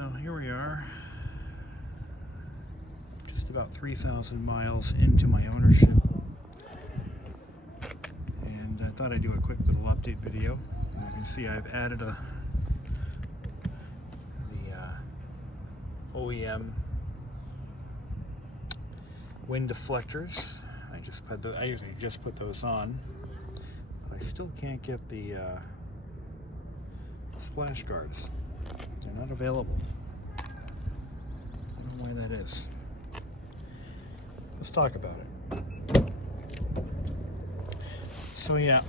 So here we are, just about 3,000 miles into my ownership, and I thought I'd do a quick little update video. And you can see I've added the OEM wind deflectors. I usually just put those on, but I still can't get the splash guards. They're not available. I don't know why that is. Let's talk about it. So yeah,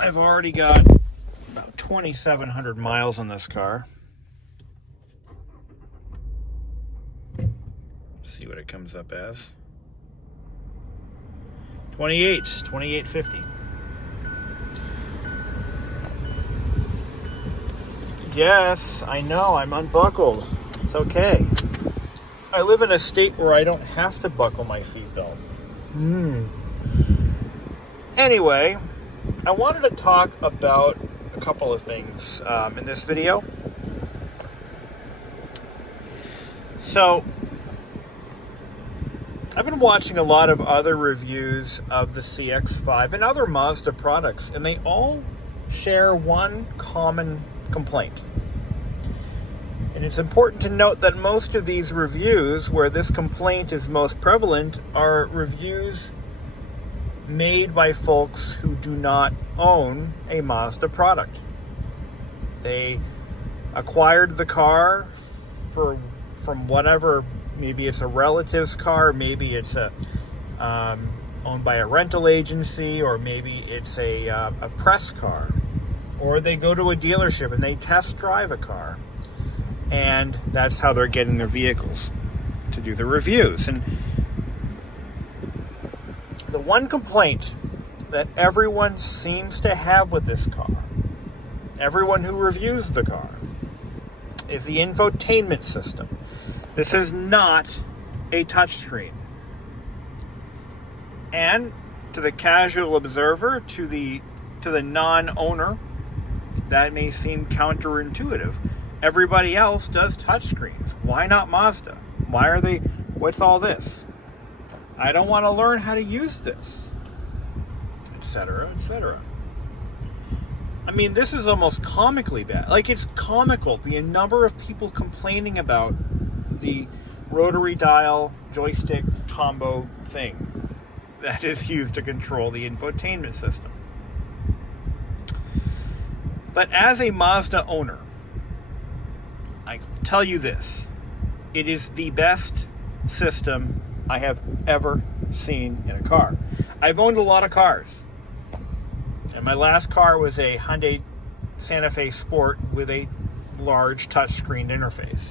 I've already got about 2,700 miles on this car. Let's see what it comes up as. 2850. Yes, I know, I'm unbuckled. It's okay. I live in a state where I don't have to buckle my seatbelt. Anyway, I wanted to talk about a couple of things in this video. So, I've been watching a lot of other reviews of the CX-5 and other Mazda products, and they all share one common complaint. And it's important to note that most of these reviews where this complaint is most prevalent are reviews made by folks who do not own a Mazda product. They acquired the car from whatever, maybe it's a relative's car, maybe it's owned by a rental agency, or maybe it's a press car. Or they go to a dealership and they test drive a car. And that's how they're getting their vehicles, to do the reviews. And the one complaint that everyone seems to have with this car, everyone who reviews the car, is the infotainment system. This is not a touchscreen. And to the casual observer, to the non-owner, that may seem counterintuitive. Everybody else does touchscreens. Why not Mazda? What's all this? I don't want to learn how to use this, etc., etc. I mean, this is almost comically bad. Like, it's comical, the number of people complaining about the rotary dial joystick combo thing that is used to control the infotainment system. But as a Mazda owner, I tell you this, it is the best system I have ever seen in a car. I've owned a lot of cars, and my last car was a Hyundai Santa Fe Sport with a large touchscreen interface.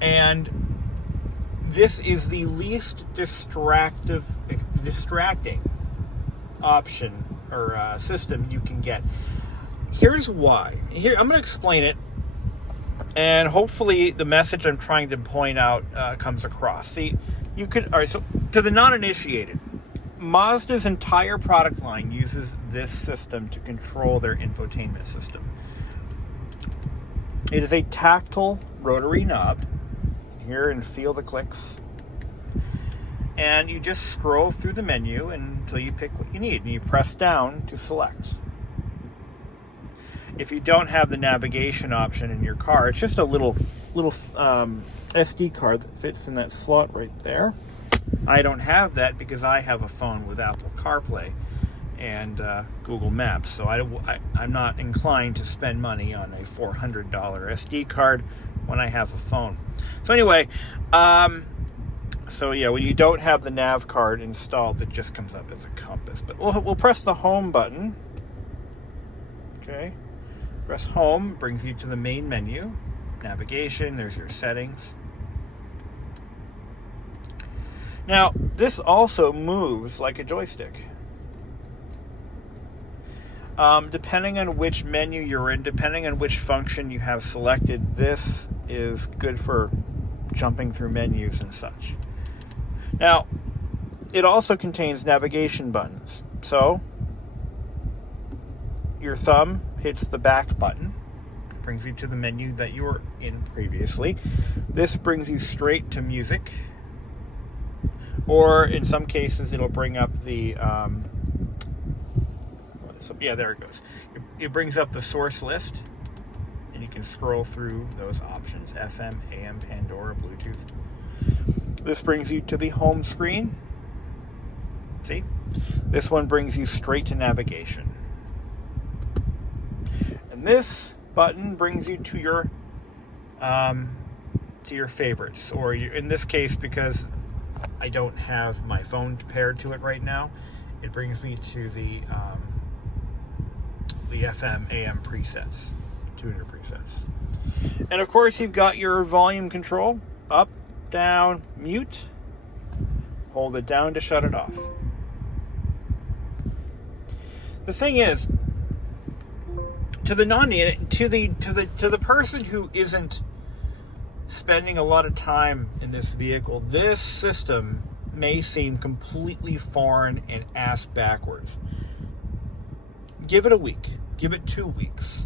And this is the least distracting option or system you can get. Here's why. Here, I'm going to explain it, and hopefully the message I'm trying to point out comes across. See, all right, so to the non-initiated, Mazda's entire product line uses this system to control their infotainment system. It is a tactile rotary knob. Here, and feel the clicks. And you just scroll through the menu until you pick what you need, and you press down to select. If you don't have the navigation option in your car, it's just a little SD card that fits in that slot right there. I don't have that because I have a phone with Apple Carplay and Google Maps, so I'm not inclined to spend money on a $400 SD card when I have a phone. So anyway, so yeah, when you don't have the nav card installed, it just comes up as a compass. But we'll press the home button. Okay. Press home, brings you to the main menu. Navigation, there's your settings. Now, this also moves like a joystick. Depending on which menu you're in, depending on which function you have selected, this is good for jumping through menus and such. Now, it also contains navigation buttons. So, your thumb hits the back button, brings you to the menu that you were in previously. This brings you straight to music, or in some cases it'll bring up the yeah, there it goes. It brings up the source list, and you can scroll through those options: FM, AM, Pandora, Bluetooth. This brings you to the home screen. See, this one brings you straight to navigation, and this button brings you to your favorites, or in this case, because I don't have my phone paired to it right now, it brings me to the FM, AM presets, tuner presets. And of course, you've got your volume control: up, down, mute. Hold it down to shut it off. The thing is, to the person who isn't spending a lot of time in this vehicle, this system may seem completely foreign and ass backwards. Give it a week, give it 2 weeks,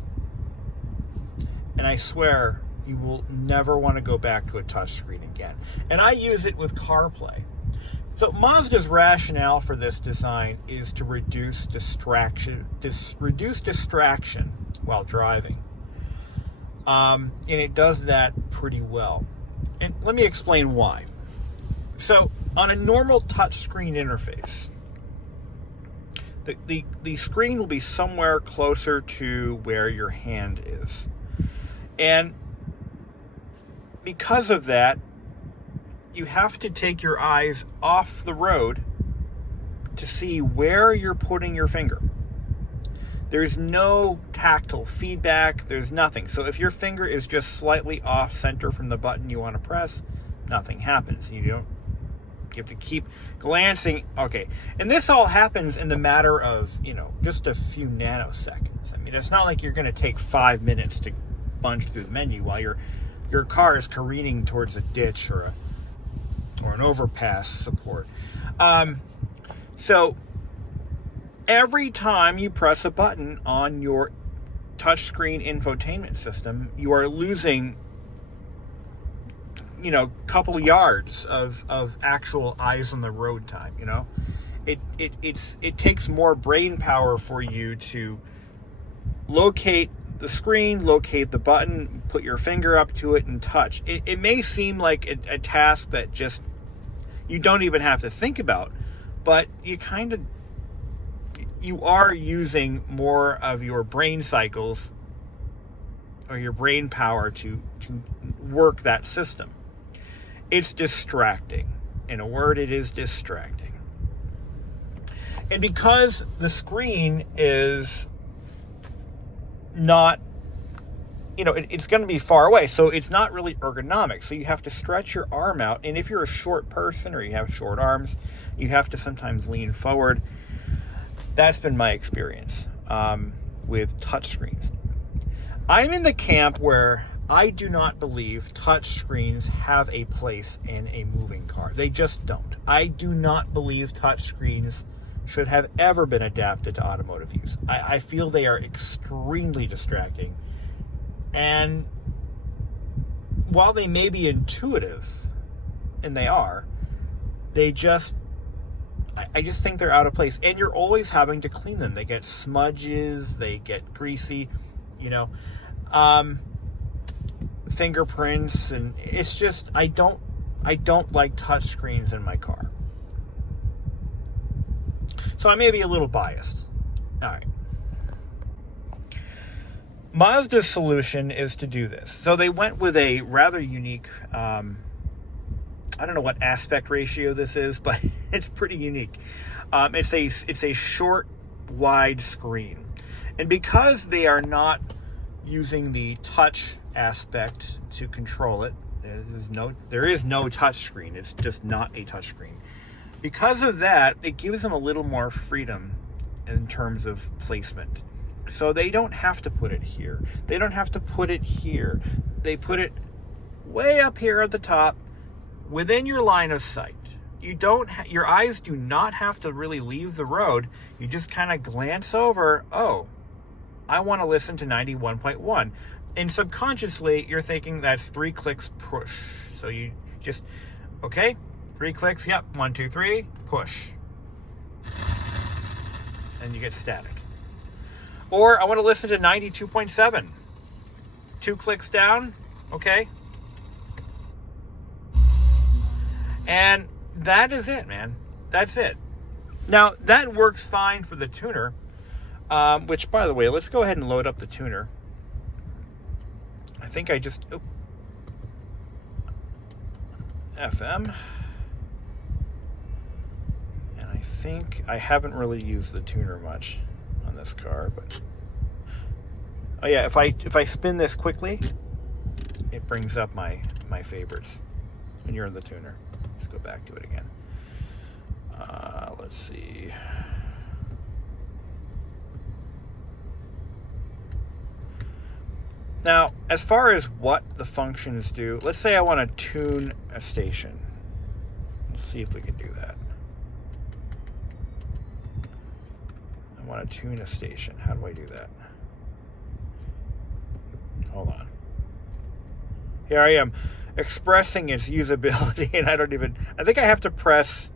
and I swear you will never want to go back to a touchscreen again. And I use it with CarPlay. So Mazda's rationale for this design is to reduce distraction while driving. And it does that pretty well. And let me explain why. So on a normal touchscreen interface, the screen will be somewhere closer to where your hand is. And because of that, you have to take your eyes off the road to see where you're putting your finger. There's no tactile feedback, there's nothing. So if your finger is just slightly off center from the button you want to press, nothing happens. You have to keep glancing. Okay, and this all happens in the matter of, just a few nanoseconds. I mean, it's not like you're going to take 5 minutes to bunch through the menu while your car is careening towards a ditch or an overpass support. So every time you press a button on your touchscreen infotainment system, you are losing, couple yards of actual eyes on the road time. It takes more brain power for you to locate the screen, locate the button, put your finger up to it and touch. It may seem like a task that just you don't even have to think about, but you are using more of your brain cycles or your brain power to work that system. It's distracting. In a word, it is distracting. And because the screen is not, it's going to be far away, so it's not really ergonomic. So you have to stretch your arm out, and if you're a short person or you have short arms, you have to sometimes lean forward. That's been my experience with touchscreens. I'm in the camp where I do not believe touchscreens have a place in a moving car. They just don't. I do not believe touchscreens should have ever been adapted to automotive use. I feel they are extremely distracting. And while they may be intuitive, and they are, I just think they're out of place. And you're always having to clean them. They get smudges, they get greasy, fingerprints, and it's just, I don't like touchscreens in my car. So I may be a little biased. All right. Mazda's solution is to do this. So they went with a rather unique, I don't know what aspect ratio this is, but it's pretty unique. It's a short, wide screen. And because they are not using the touch aspect to control it, there is no touch screen. It's just not a touch screen. Because of that, it gives them a little more freedom in terms of placement. So they don't have to put it here. They don't have to put it here. They put it way up here at the top, within your line of sight. Your eyes do not have to really leave the road. You just kind of glance over, oh, I want to listen to 91.1. And subconsciously, you're thinking that's 3 clicks push. So you just, okay, 3 clicks, yep, 1, 2, 3, push. And you get static. Or I want to listen to 92.7. 2 clicks down, okay. And that is it, man. That's it. Now, that works fine for the tuner, which, by the way, let's go ahead and load up the tuner. I think I just... FM. And I think I haven't really used the tuner much on this car, but... Oh yeah, if I spin this quickly, it brings up my favorites when you're in the tuner. Let's go back to it again. Let's see. Now, as far as what the functions do, let's say I want to tune a station. Let's see if we can do that. I want to tune a station. How do I do that? Hold on. Here I am expressing its usability, and I think I have to press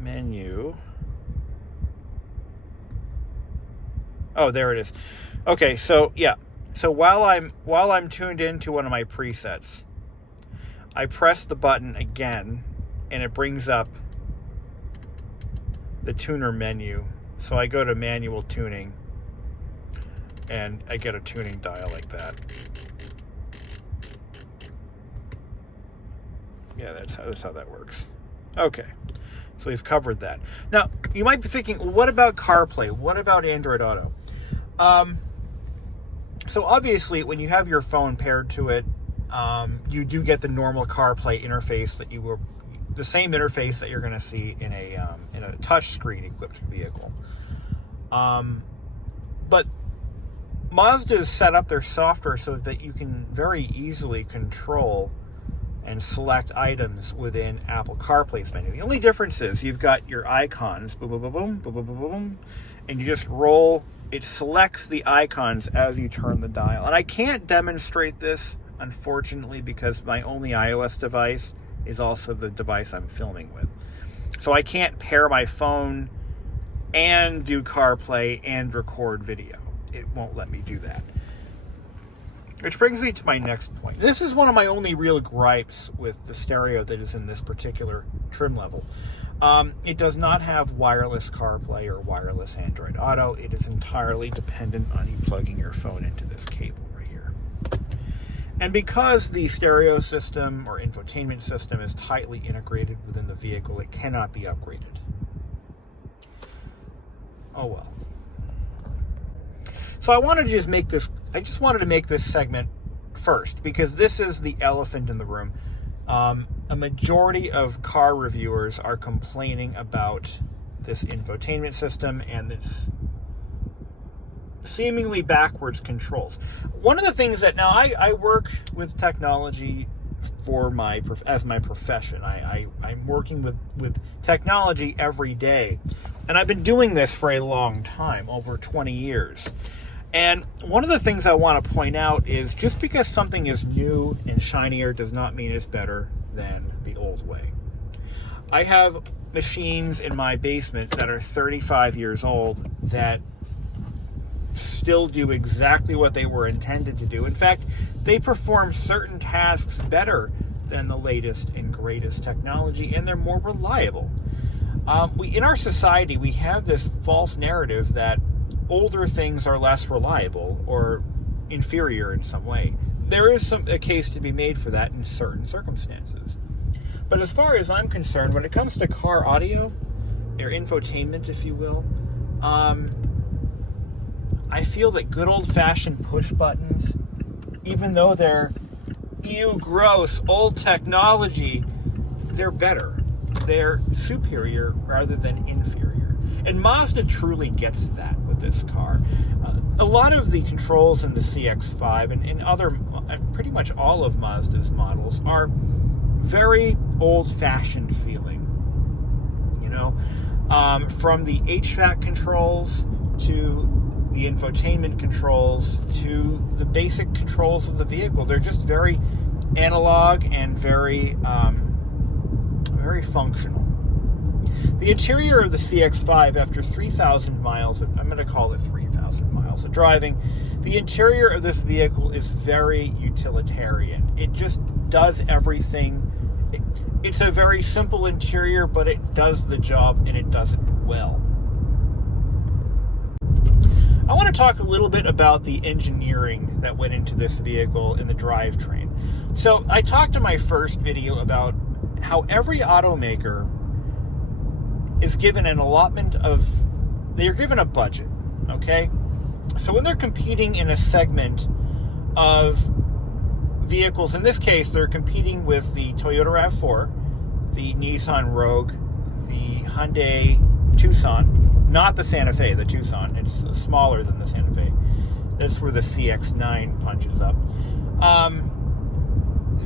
menu. Oh, there it is. Okay, so yeah. So while I'm tuned into one of my presets, I press the button again and it brings up the tuner menu. So I go to manual tuning and I get a tuning dial like that. Yeah, that's how that works. Okay, so we've covered that. Now, you might be thinking, well, what about CarPlay? What about Android Auto? So obviously, when you have your phone paired to it, you do get the normal CarPlay interface the same interface that you're going to see in a touchscreen equipped vehicle. But Mazda's set up their software so that you can very easily control and select items within Apple CarPlay's menu. The only difference is you've got your icons, boom, boom, boom, boom, boom, boom, boom, boom, and you just roll. It selects the icons as you turn the dial. And I can't demonstrate this, unfortunately, because my only iOS device is also the device I'm filming with. So I can't pair my phone and do CarPlay and record video. It won't let me do that. Which brings me to my next point. This is one of my only real gripes with the stereo that is in this particular trim level. It does not have wireless CarPlay or wireless Android Auto. It is entirely dependent on you plugging your phone into this cable right here. And because the stereo system or infotainment system is tightly integrated within the vehicle, it cannot be upgraded. Oh well. So I wanted to just wanted to make this segment first, because this is the elephant in the room. A majority of car reviewers are complaining about this infotainment system and this seemingly backwards controls. One of the things that now I work with technology as my profession. I'm working with technology every day, and I've been doing this for a long time, over 20 years. And one of the things I want to point out is just because something is new and shinier does not mean it's better than the old way. I have machines in my basement that are 35 years old that still do exactly what they were intended to do. In fact, they perform certain tasks better than the latest and greatest technology, and they're more reliable. In our society, we have this false narrative that older things are less reliable or inferior in some way. There is a case to be made for that in certain circumstances. But as far as I'm concerned, when it comes to car audio, or infotainment, if you will, I feel that good old-fashioned push buttons, even though they're gross, old technology, they're better. They're superior rather than inferior. And Mazda truly gets that with this car. A lot of the controls in the CX-5 and pretty much all of Mazda's models are very old-fashioned feeling. You know, from the HVAC controls to the infotainment controls to the basic controls of the vehicle. They're just very analog and very functional. The interior of the CX-5, after 3,000 miles, I'm going to call it 3,000 miles of driving, the interior of this vehicle is very utilitarian. It just does everything. It's a very simple interior, but it does the job, and it does it well. I want to talk a little bit about the engineering that went into this vehicle in the drivetrain. So I talked in my first video about how every automaker is given an allotment of, they're given a budget, okay? So when they're competing in a segment of vehicles, in this case, they're competing with the Toyota RAV4, the Nissan Rogue, the Hyundai Tucson, not the Santa Fe, the Tucson. It's smaller than the Santa Fe. That's where the CX-9 punches up.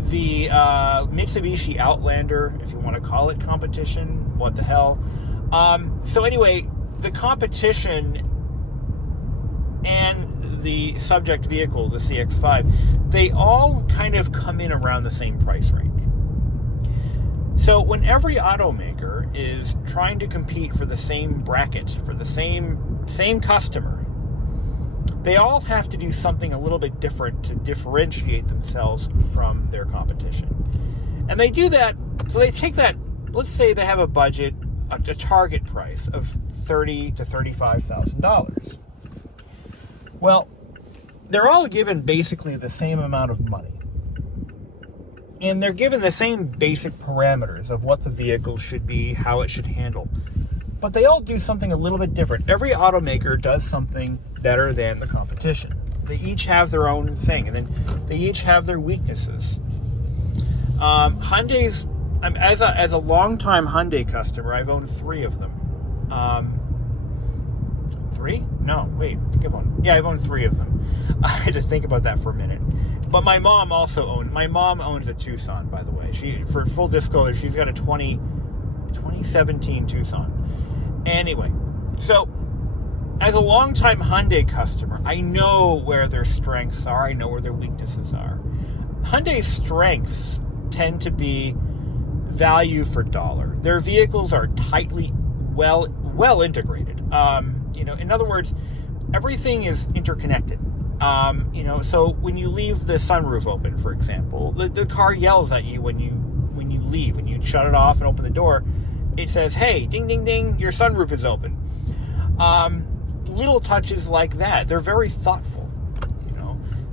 The Mitsubishi Outlander, if you want to call it competition, what the hell. So anyway, the competition and the subject vehicle, the CX-5, they all kind of come in around the same price range. So when every automaker is trying to compete for the same bracket, for the same customer, they all have to do something a little bit different to differentiate themselves from their competition. And they do that, so they take that, let's say they have a budget, a target price of $30,000 to $35,000. Well, they're all given basically the same amount of money. And they're given the same basic parameters of what the vehicle should be, how it should handle. But they all do something a little bit different. Every automaker does something better than the competition. They each have their own thing, and then they each have their weaknesses. Hyundai's, as a longtime Hyundai customer, I've owned 3 of them. 3? No, wait, give one. Yeah, I've owned 3 of them. I had to think about that for a minute. But my mom owns a Tucson, by the way. For full disclosure, she's got a 2017 Tucson. Anyway, so as a longtime Hyundai customer, I know where their strengths are. I know where their weaknesses are. Hyundai's strengths tend to be value for dollar. Their vehicles are tightly, well integrated. In other words, everything is interconnected. So when you leave the sunroof open, for example, the car yells at you when you leave. When you shut it off and open the door, it says, "Hey, ding, ding, ding, your sunroof is open." Little touches like that. They're very thoughtful.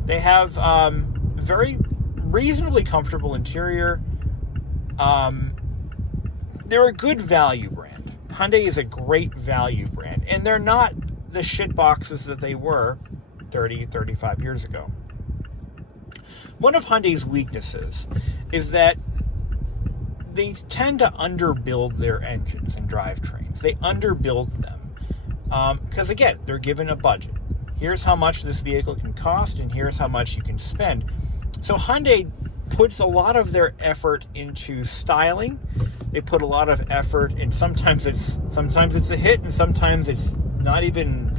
They have very reasonably comfortable interior. They're a good value brand. Hyundai is a great value brand, and they're not the shit boxes that they were 30, 35 years ago. One of Hyundai's weaknesses is that they tend to underbuild their engines and drivetrains. They underbuild them because, again, they're given a budget. Here's how much this vehicle can cost, and here's how much you can spend. So Hyundai puts a lot of their effort into styling. They put a lot of effort, and sometimes it's a hit, and sometimes it's not even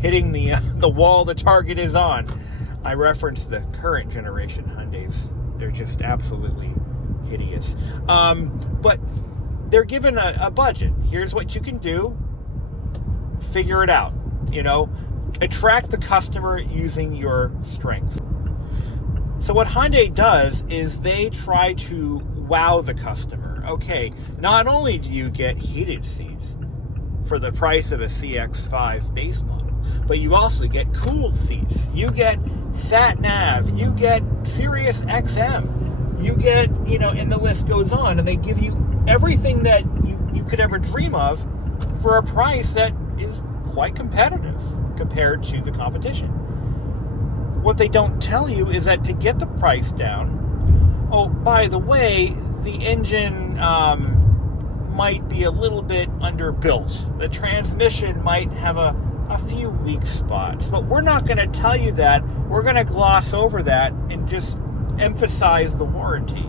hitting the wall the target is on. I referenced the current generation Hyundais. They're just absolutely hideous. But they're given a budget. Here's what you can do. Figure it out. Attract the customer using your strengths. So what Hyundai does is they try to wow the customer. Okay, not only do you get heated seats for the price of a CX-5 base model, but you also get cooled seats. You get sat nav. You get Sirius XM. You get, and the list goes on. And they give you everything that you could ever dream of for a price that is quite competitive compared to the competition. What they don't tell you is that to get the price down, oh, by the way, the engine might be a little bit underbuilt. The transmission might have a few weak spots, but we're not going to tell you that. We're going to gloss over that and just emphasize the warranty.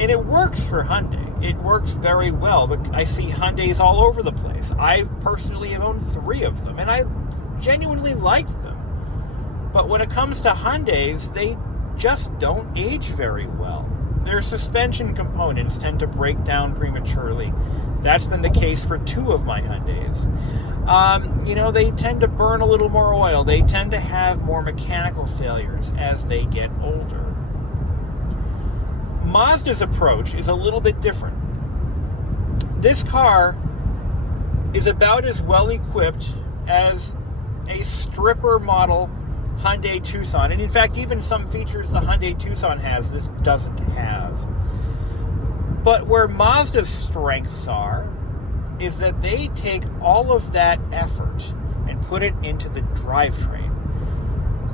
And it works for Hyundai. It works very well. I see Hyundais all over the place. I personally have owned 3 of them, and I genuinely liked them. But when it comes to Hyundais, they just don't age very well. Their suspension components tend to break down prematurely. That's been the case for 2 of my Hyundais. They tend to burn a little more oil. They tend to have more mechanical failures as they get older. Mazda's approach is a little bit different. This car is about as well equipped as a stripper model Hyundai Tucson. And in fact, even some features the Hyundai Tucson has, this doesn't have. But where Mazda's strengths are, is that they take all of that effort and put it into the drivetrain.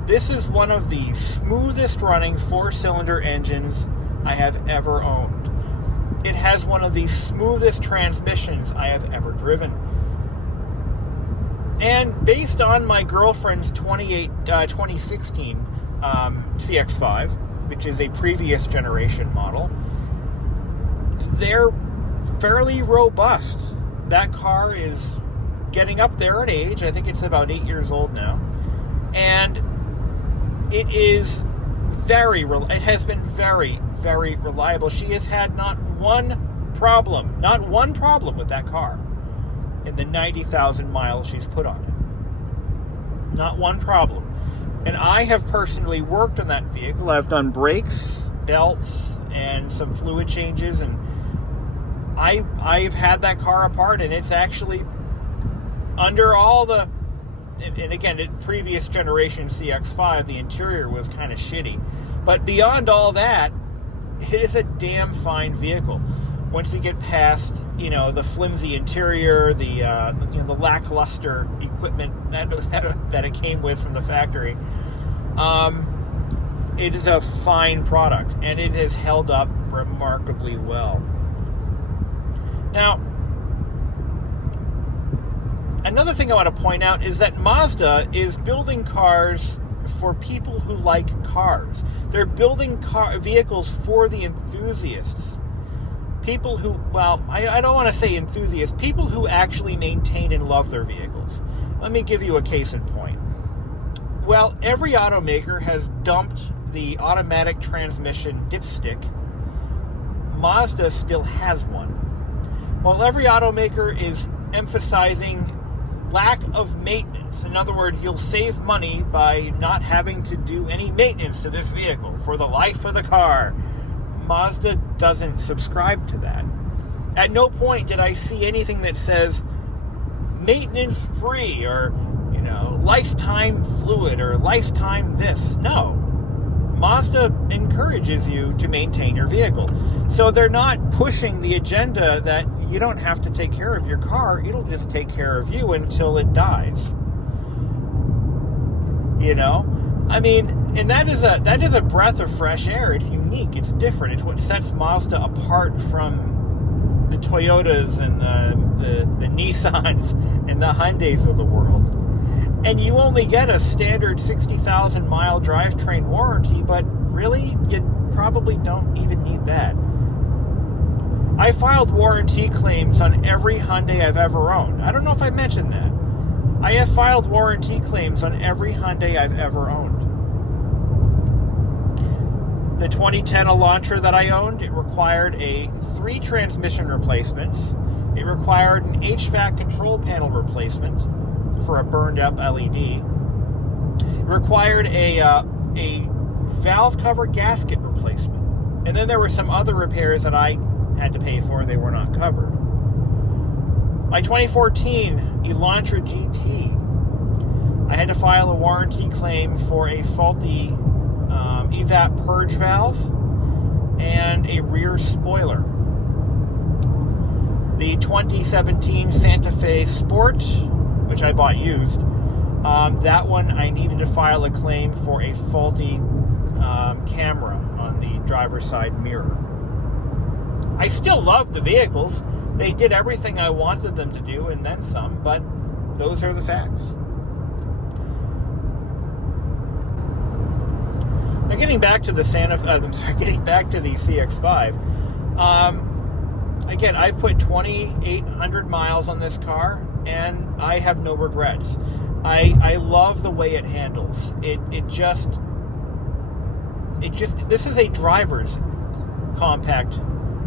This is one of the smoothest running 4-cylinder engines I have ever owned. It has one of the smoothest transmissions I have ever driven. And based on my girlfriend's 2016 CX-5, which is a previous generation model, they're fairly robust. That car is getting up there in age. I think it's about 8 years old now. And it is it has been very, very reliable. She has had not one problem with that car in the 90,000 miles she's put on it. Not one problem. And I have personally worked on that vehicle. I've done brakes, belts, and some fluid changes, and I've had that car apart, and it's actually under all the, and again, in previous generation CX-5, the interior was kind of shitty. But beyond all that, it is a damn fine vehicle. Once you get past, the flimsy interior, the lackluster equipment that it came with from the factory, it is a fine product, and it has held up remarkably well. Now, another thing I want to point out is that Mazda is building cars for people who like cars. They're building vehicles for the enthusiasts. People who, I don't want to say enthusiasts, people who actually maintain and love their vehicles. Let me give you a case in point. Well, every automaker has dumped the automatic transmission dipstick. Mazda still has one. While every automaker is emphasizing lack of maintenance, in other words, you'll save money by not having to do any maintenance to this vehicle for the life of the car, Mazda doesn't subscribe to that. At no point did I see anything that says maintenance free or, lifetime fluid or lifetime this. No. Mazda encourages you to maintain your vehicle. So they're not pushing the agenda that you don't have to take care of your car, it'll just take care of you until it dies. And that is a breath of fresh air. It's unique, it's different. It's what sets Mazda apart from the Toyotas and the Nissans and the Hyundais of the world. And you only get a standard 60,000 mile drivetrain warranty, but really, you probably don't even need that. I filed warranty claims on every Hyundai I've ever owned. I don't know if I mentioned that. I have filed warranty claims on every Hyundai I've ever owned. The 2010 Elantra that I owned, it required 3 transmission replacements. It required an HVAC control panel replacement for a burned up LED. It required a valve cover gasket replacement. And then there were some other repairs that I had to pay for, and they were not covered. My 2014 Elantra GT, I had to file a warranty claim for a faulty evap purge valve and a rear spoiler. The 2017 Santa Fe Sport, which I bought used, that one I needed to file a claim for a faulty camera on the driver's side mirror. I still love the vehicles. They did everything I wanted them to do and then some, but those are the facts. Now, getting back to the CX-5. Again, I've put 2,800 miles on this car, and I have no regrets. I love the way it handles. This is a driver's compact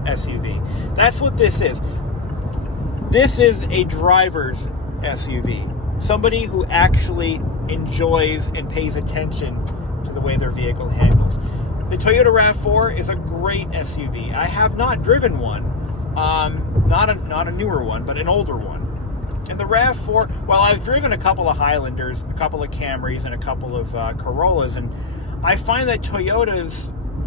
SUV. That's what this is. This is a driver's SUV. Somebody who actually enjoys and pays attention to the way their vehicle handles. The Toyota RAV4 is a great SUV. I have not driven one, not a newer one, but an older one. And the RAV4, well, I've driven a couple of Highlanders, a couple of Camrys, and a couple of Corollas, and I find that Toyotas,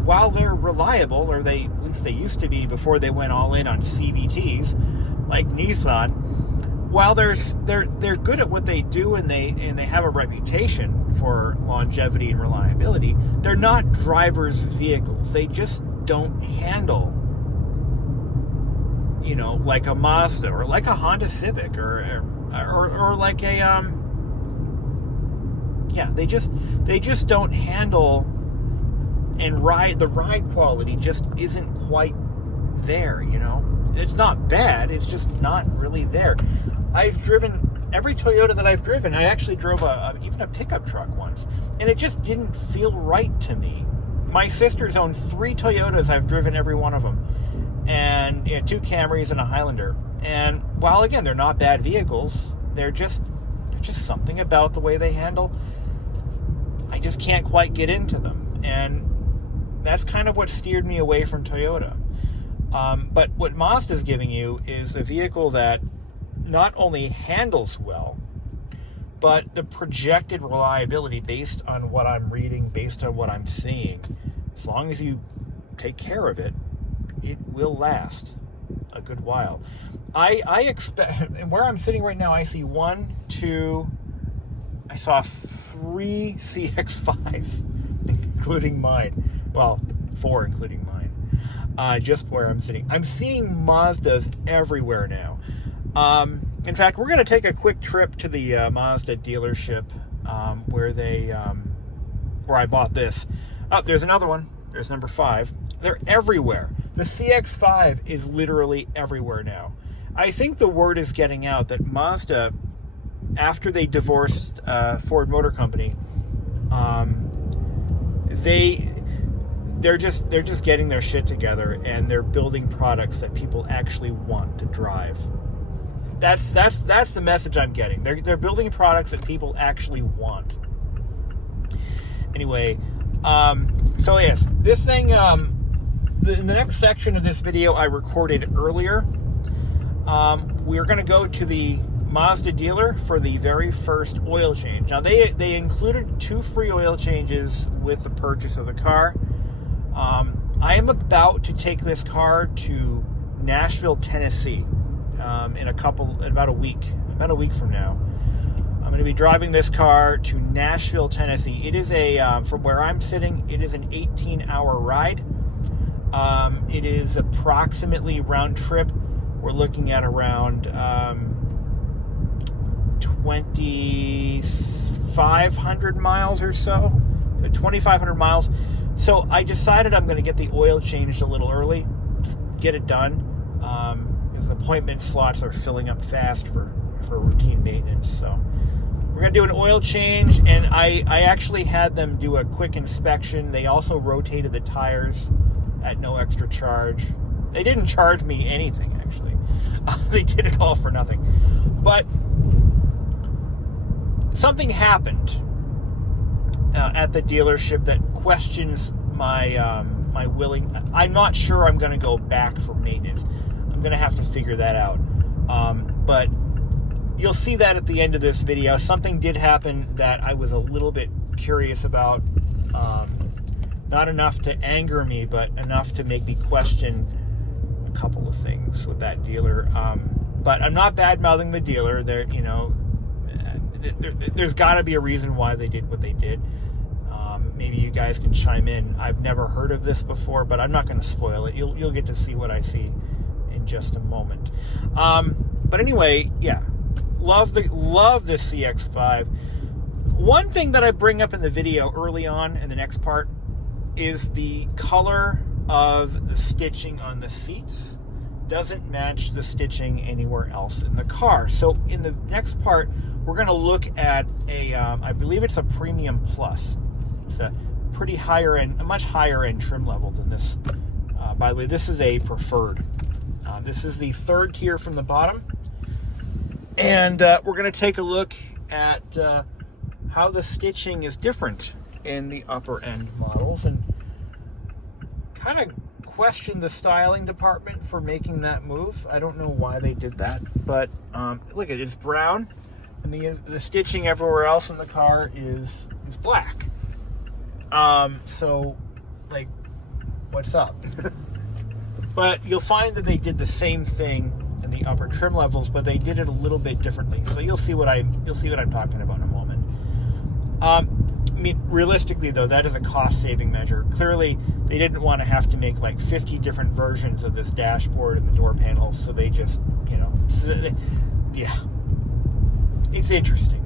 while they're reliable, or at least they used to be before they went all in on CVTs, like Nissan, while they're good at what they do and they have a reputation for longevity and reliability, they're not drivers' vehicles. They just don't handle, like a Mazda or like a Honda Civic or like a they just don't handle, and the ride quality just isn't quite there. It's not bad, it's just not really there. I've driven every Toyota that I've driven. I actually drove even a pickup truck once, and it just didn't feel right to me. My sisters own 3 Toyotas. I've driven every one of them, and 2 Camrys and a Highlander. And while again they're not bad vehicles, they're just something about the way they handle. I just can't quite get into them, and that's kind of what steered me away from Toyota. But what Mazda's giving you is a vehicle that not only handles well, but the projected reliability based on what I'm reading, based on what I'm seeing, as long as you take care of it, it will last a good while. I expect, and where I'm sitting right now, I see 3 CX-5s, including mine. Well, 4 including mine. Just where I'm sitting. I'm seeing Mazdas everywhere now. In fact, we're going to take a quick trip to the Mazda dealership where I bought this. Oh, there's another one. There's number 5. They're everywhere. The CX-5 is literally everywhere now. I think the word is getting out that Mazda, after they divorced Ford Motor Company, they're just getting their shit together, and they're building products that people actually want to drive. That's the message I'm getting. They're building products that people actually want. Anyway, so yes, this thing, in the next section of this video I recorded earlier, we're going to go to the Mazda dealer for the very first oil change. Now they included 2 free oil changes with the purchase of the car. I am about to take this car to Nashville, Tennessee, in about a week from now. I'm going to be driving this car to Nashville, Tennessee. It is from where I'm sitting, it is an 18-hour ride. It is approximately round trip. We're looking at around 2,500 miles or so, 2,500 miles. So I decided I'm going to get the oil changed a little early, just get it done, because appointment slots are filling up fast for routine maintenance. So we're going to do an oil change, and I actually had them do a quick inspection. They also rotated the tires at no extra charge. They didn't charge me anything, actually. They did it all for nothing. But something happened at the dealership that questions my I'm not sure I'm going to go back for maintenance. I'm going to have to figure that out. But you'll see that at the end of this video. Something did happen that I was a little bit curious about. Not enough to anger me, but enough to make me question a couple of things with that dealer. But I'm not bad-mouthing the dealer. There's got to be a reason why they did what they did. Maybe you guys can chime in. I've never heard of this before, but I'm not going to spoil it. You'll get to see what I see in just a moment. But anyway, yeah, love this CX-5. One thing that I bring up in the video early on in the next part is the color of the stitching on the seats doesn't match the stitching anywhere else in the car. So in the next part, we're going to look at I believe it's a Premium Plus. It's a pretty higher end, a much higher end trim level than this. By the way, this is a preferred. This is the third tier from the bottom. And we're going to take a look at how the stitching is different in the upper end models, and kind of question the styling department for making that move. I don't know why they did that, but look at it, it's brown, and the stitching everywhere else in the car is black. So, like, what's up? But you'll find that they did the same thing in the upper trim levels, but they did it a little bit differently. So you'll see what I'm talking about in a moment. I mean, realistically though, that is a cost-saving measure. Clearly, they didn't want to have to make like 50 different versions of this dashboard and the door panels, so they just, yeah. It's interesting.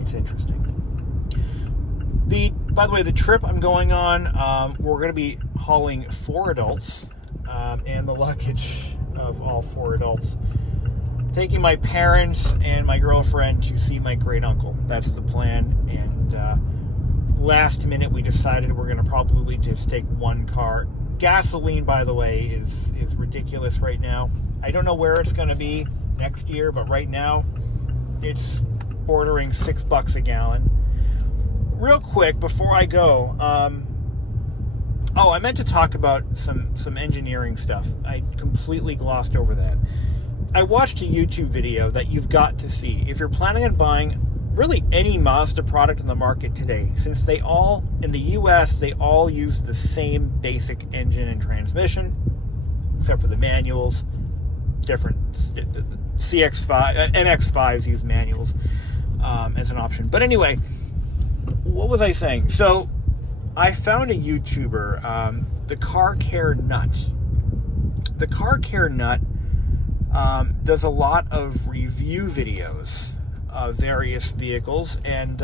It's interesting. By the way, the trip I'm going on, we're going to be hauling 4 adults and the luggage of all 4 adults. Taking my parents and my girlfriend to see my great uncle. That's the plan. And last minute, we decided we're going to probably just take 1 car. Gasoline, by the way, is ridiculous right now. I don't know where it's going to be next year, but right now it's bordering $6 a gallon. Real quick before I go, I meant to talk about some engineering stuff. I completely glossed over that. I watched a YouTube video that you've got to see if you're planning on buying really any Mazda product in the market today, since they all, in the US, they all use the same basic engine and transmission, except for the manuals. Different. The CX-5, MX-5s use manuals as an option. But anyway, what was I saying? So I found a YouTuber, the Car Care Nut. The Car Care Nut does a lot of review videos of various vehicles, and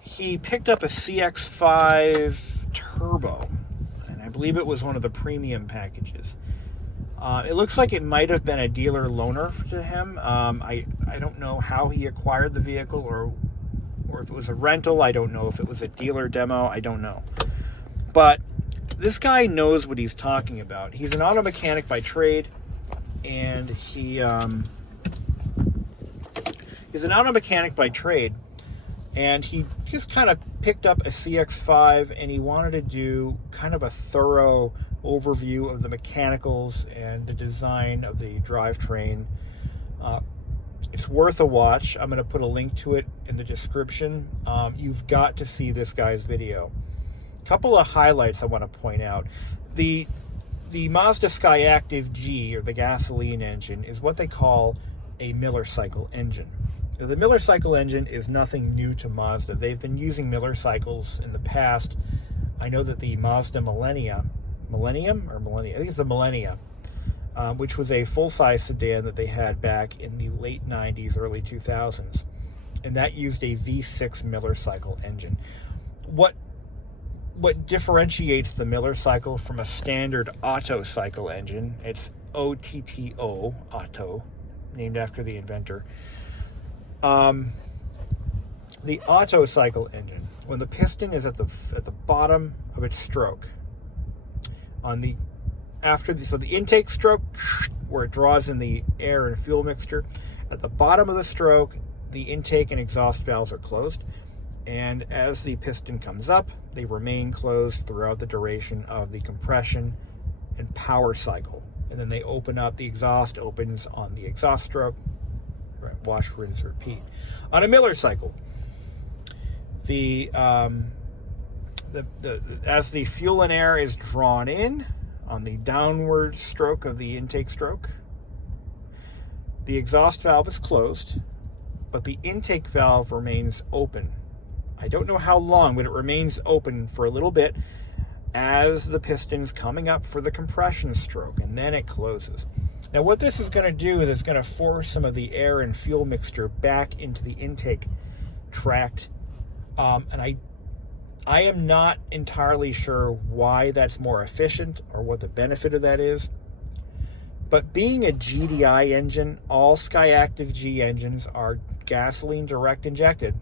he picked up a CX-5 Turbo, and I believe it was one of the premium packages. It looks like it might have been a dealer loaner to him. I don't know how he acquired the vehicle, or if it was a rental. I don't know if it was a dealer demo. I don't know. But this guy knows what he's talking about. He's an auto mechanic by trade, and he's an auto mechanic by trade, and he just kind of picked up a CX-5, and he wanted to do kind of a thorough overview of the mechanicals and the design of the drivetrain. It's worth a watch. I'm going to put a link to it in the description. You've got to see this guy's video. A couple of highlights I want to point out. The Mazda Skyactiv G, or the gasoline engine, is what they call a Miller cycle engine. Now, the Miller cycle engine is nothing new to Mazda. They've been using Miller cycles in the past. I know that the Mazda Millennium, I think it's the Millennia, which was a full-size sedan that they had back in the late 90s, early 2000s. And that used a V6 Miller cycle engine. What differentiates the Miller cycle from a standard Otto cycle engine, it's OTTO, Otto, named after the inventor. The Otto cycle engine, when the piston is at the bottom of its stroke, so the intake stroke, where it draws in the air and fuel mixture, at the bottom of the stroke, the intake and exhaust valves are closed, and as the piston comes up, they remain closed throughout the duration of the compression and power cycle, and then they open up. The exhaust opens on the exhaust stroke. Right, wash, rinse, repeat. On a Miller cycle, as the fuel and air is drawn in on the downward stroke of the intake stroke, the exhaust valve is closed, but the intake valve remains open. I don't know how long, but it remains open for a little bit as the piston's coming up for the compression stroke, and then it closes. Now, what this is going to do is it's going to force some of the air and fuel mixture back into the intake tract, and I am not entirely sure why that's more efficient or what the benefit of that is, But being a GDI engine, all Skyactiv G engines are gasoline direct injected.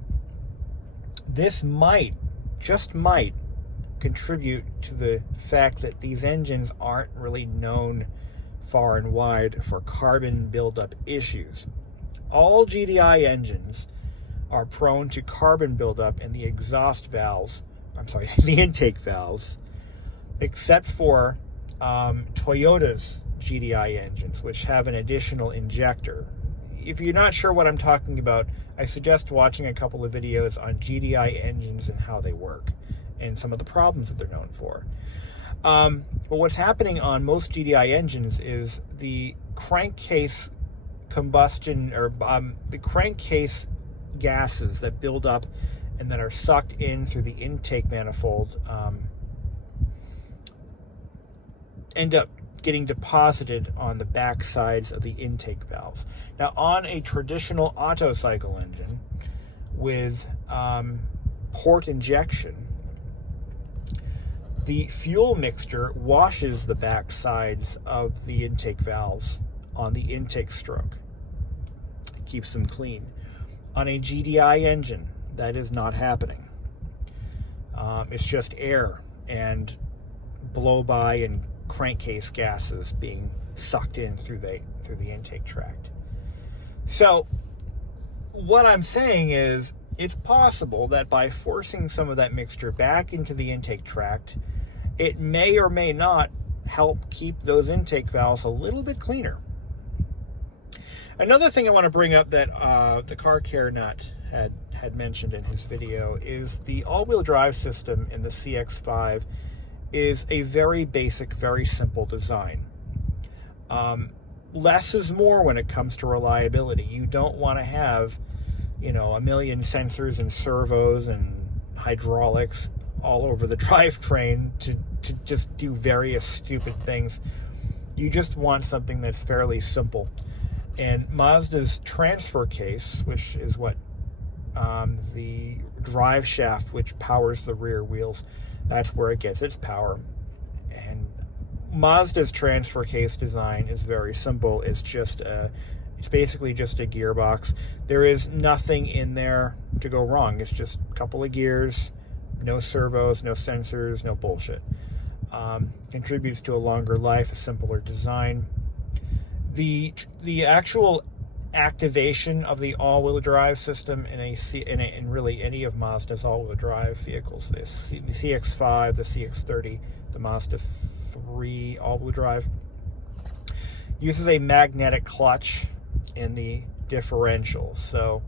This might, just might, contribute to the fact that these engines aren't really known far and wide for carbon buildup issues. All GDI engines are prone to carbon buildup in the exhaust valves, the intake valves, except for Toyota's GDI engines, which have an additional injector. If you're not sure what I'm talking about, I suggest watching a couple of videos on GDI engines and how they work and some of the problems that they're known for. But what's happening on most GDI engines is the crankcase combustion, or the crankcase gases that build up and that are sucked in through the intake manifold end up getting deposited on the back sides of the intake valves. Now, on a traditional Otto cycle engine with port injection, the fuel mixture washes the back sides of the intake valves on the intake stroke. It keeps them clean. On a GDI engine, that is not happening. It's just air and blow-by and crankcase gases being sucked in through the intake tract. So what I'm saying is, it's possible that by forcing some of that mixture back into the intake tract, it may or may not help keep those intake valves a little bit cleaner. Another thing I want to bring up that the Car Care Nut had mentioned in his video is the all-wheel drive system in the CX-5 is a very basic, very simple design. Less is more when it comes to reliability. You don't want to have, a million sensors and servos and hydraulics all over the drivetrain to just do various stupid things. You just want something that's fairly simple. And Mazda's transfer case, which is what the drive shaft which powers the rear wheels, that's where it gets its power. And Mazda's transfer case design is very simple. It's basically just a gearbox. There is nothing in there to go wrong. It's just a couple of gears, no servos, no sensors, no bullshit. Contributes to a longer life, a simpler design. The actual activation of the all-wheel drive system in really any of Mazda's all-wheel drive vehicles, the CX-5, the CX-30, the Mazda 3 all-wheel drive, uses a magnetic clutch in the differential. So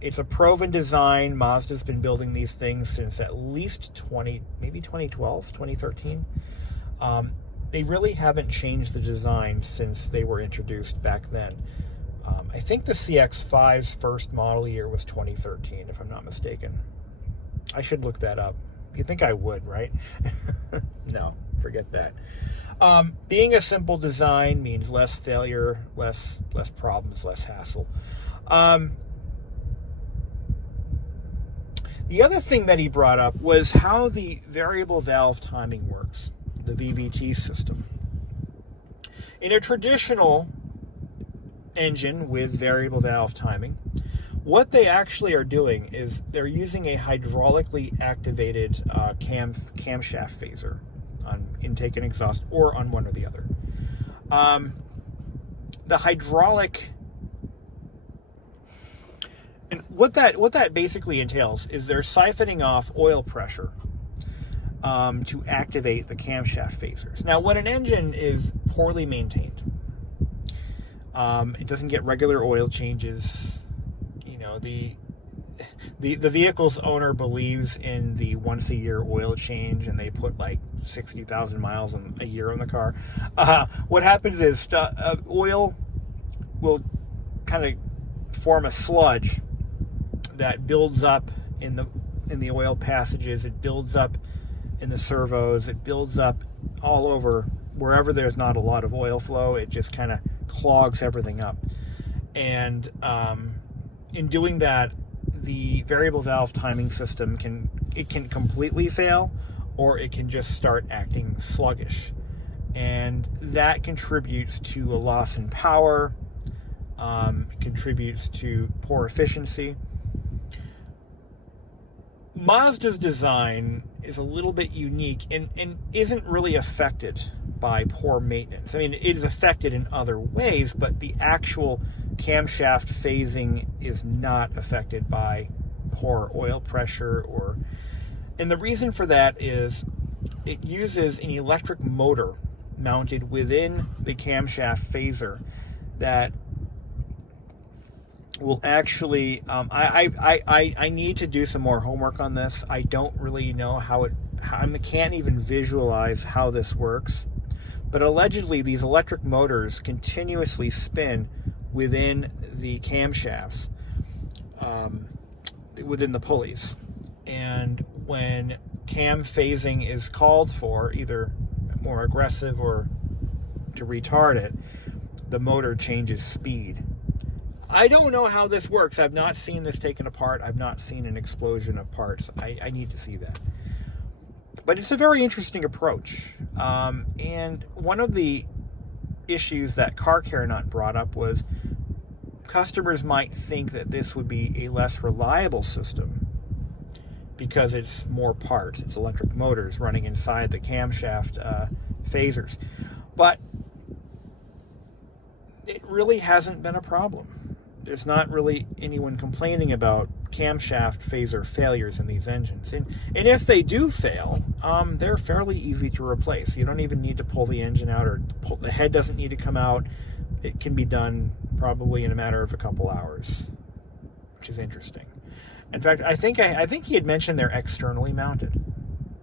it's a proven design. Mazda's been building these things since at least maybe 2012, 2013. They really haven't changed the design since they were introduced back then. I think the CX-5's first model year was 2013, if I'm not mistaken. I should look that up. You'd think I would, right? No, forget that. Being a simple design means less failure, less problems, less hassle. The other thing that he brought up was how the variable valve timing works, the VVT system. In a traditional engine with variable valve timing, what they actually are doing is they're using a hydraulically activated camshaft phaser on intake and exhaust, or on one or the other. The hydraulic, and what that basically entails is they're siphoning off oil pressure to activate the camshaft phasers. Now, when an engine is poorly maintained, it doesn't get regular oil changes. The vehicle's owner believes in the once a year oil change, and they put like 60,000 miles a year on the car. What happens is oil will kind of form a sludge that builds up in the oil passages. It builds up in the servos. It builds up all over wherever there's not a lot of oil flow. It just kind of clogs everything up. And in doing that, the variable valve timing system can completely fail, or it can just start acting sluggish. and that contributes to a loss in power, contributes to poor efficiency. Mazda's design is a little bit unique and isn't really affected by poor maintenance. I mean, it is affected in other ways, but the actual camshaft phasing is not affected by poor oil pressure and the reason for that is it uses an electric motor mounted within the camshaft phaser that will actually, I need to do some more homework on this. I don't really know I can't even visualize how this works. But allegedly, these electric motors continuously spin within the camshafts, within the pulleys. And when cam phasing is called for, either more aggressive or to retard it, the motor changes speed. I don't know how this works. I've not seen this taken apart. I've not seen an explosion of parts. I need to see that. But it's a very interesting approach. And one of the issues that Car Care Nut brought up was customers might think that this would be a less reliable system because it's more parts. It's electric motors running inside the camshaft phasers. But it really hasn't been a problem. There's not really anyone complaining about camshaft phaser failures in these engines. And if they do fail, they're fairly easy to replace. You don't even need to pull the engine out, or the head doesn't need to come out. It can be done probably in a matter of a couple hours, which is interesting. In fact, I think he had mentioned they're externally mounted,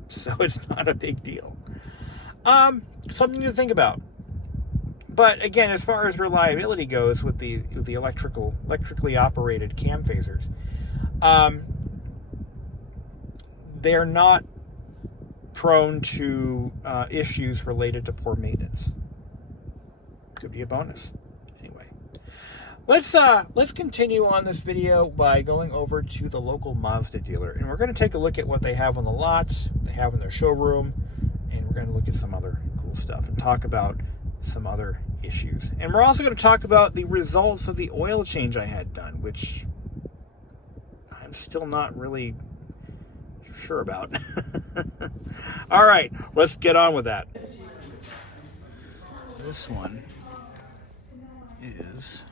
so it's not a big deal. Something to think about. But again, as far as reliability goes with the electrically operated cam phasers, they're not prone to issues related to poor maintenance. Could be a bonus. Anyway, let's continue on this video by going over to the local Mazda dealer, and we're going to take a look at what they have on the lot, they have in their showroom, and we're going to look at some other cool stuff and talk about some other issues. And we're also going to talk about the results of the oil change I had done, which I'm still not really sure about. All right, let's get on with that. This one is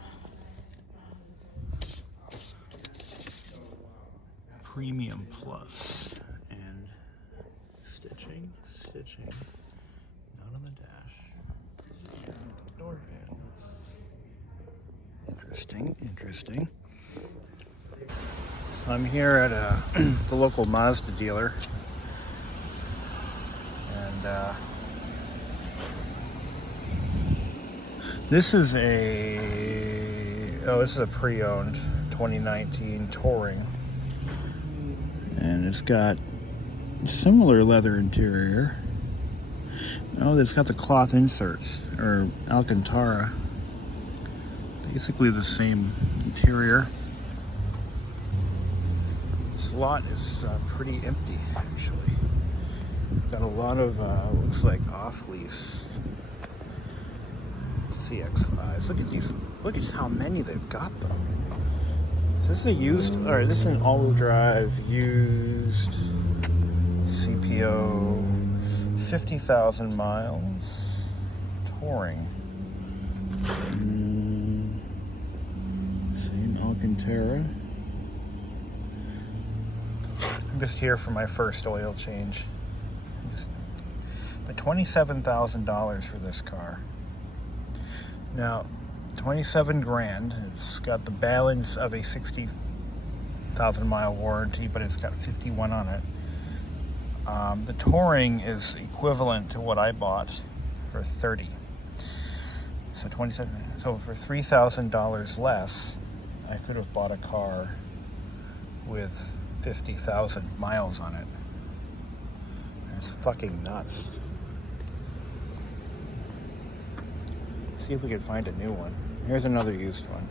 Premium Plus, and stitching, not on the dash, door panel. Interesting. I'm here at the local Mazda dealer, and this is a pre-owned 2019 Touring, and it's got similar leather interior. Oh, it's got the cloth inserts, or Alcantara. Basically the same interior. This lot is pretty empty, actually. Got a lot of, looks like off-lease CX-5s. Look at these. Look at how many they've got, though. Is this a used, or this is an all-wheel drive, used CPO, 50,000 miles, Touring. Same Alcantara. I'm just here for my first oil change. But $27,000 for this car. Now, 27 grand. It's got the balance of a 60,000 mile warranty, but it's got 51 on it. The Touring is equivalent to what I bought for 30. So 27. So for $3,000 less, I could have bought a car with 50,000 miles on it. It's fucking nuts. See if we can find a new one. Here's another used one.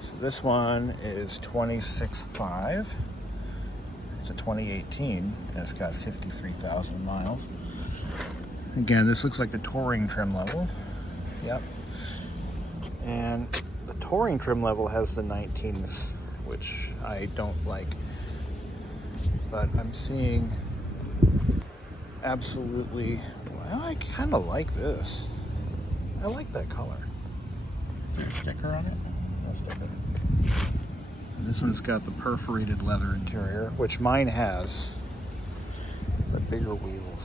So this one is 26.5. It's a 2018, and it's got 53,000 miles. Again, this looks like a touring trim level. Yep. And the touring trim level has the 19s, which I don't like. But I'm seeing absolutely, well, I kind of like this. I like that color. Is there a sticker on it? No sticker. And this one's got the perforated leather interior, which mine has, but bigger wheels.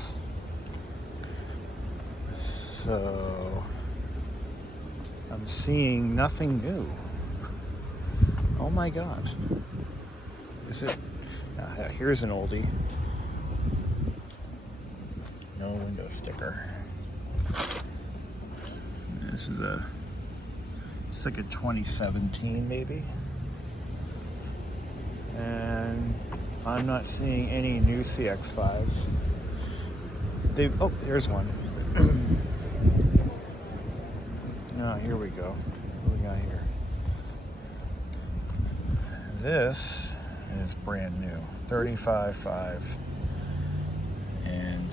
So I'm seeing nothing new. Oh my God. Is it? Here's an oldie. No window sticker. This is it's like a 2017 maybe. And I'm not seeing any new CX-5s. Oh, here's one. Oh, here we go. What do we got here? This is brand new, 35.5, and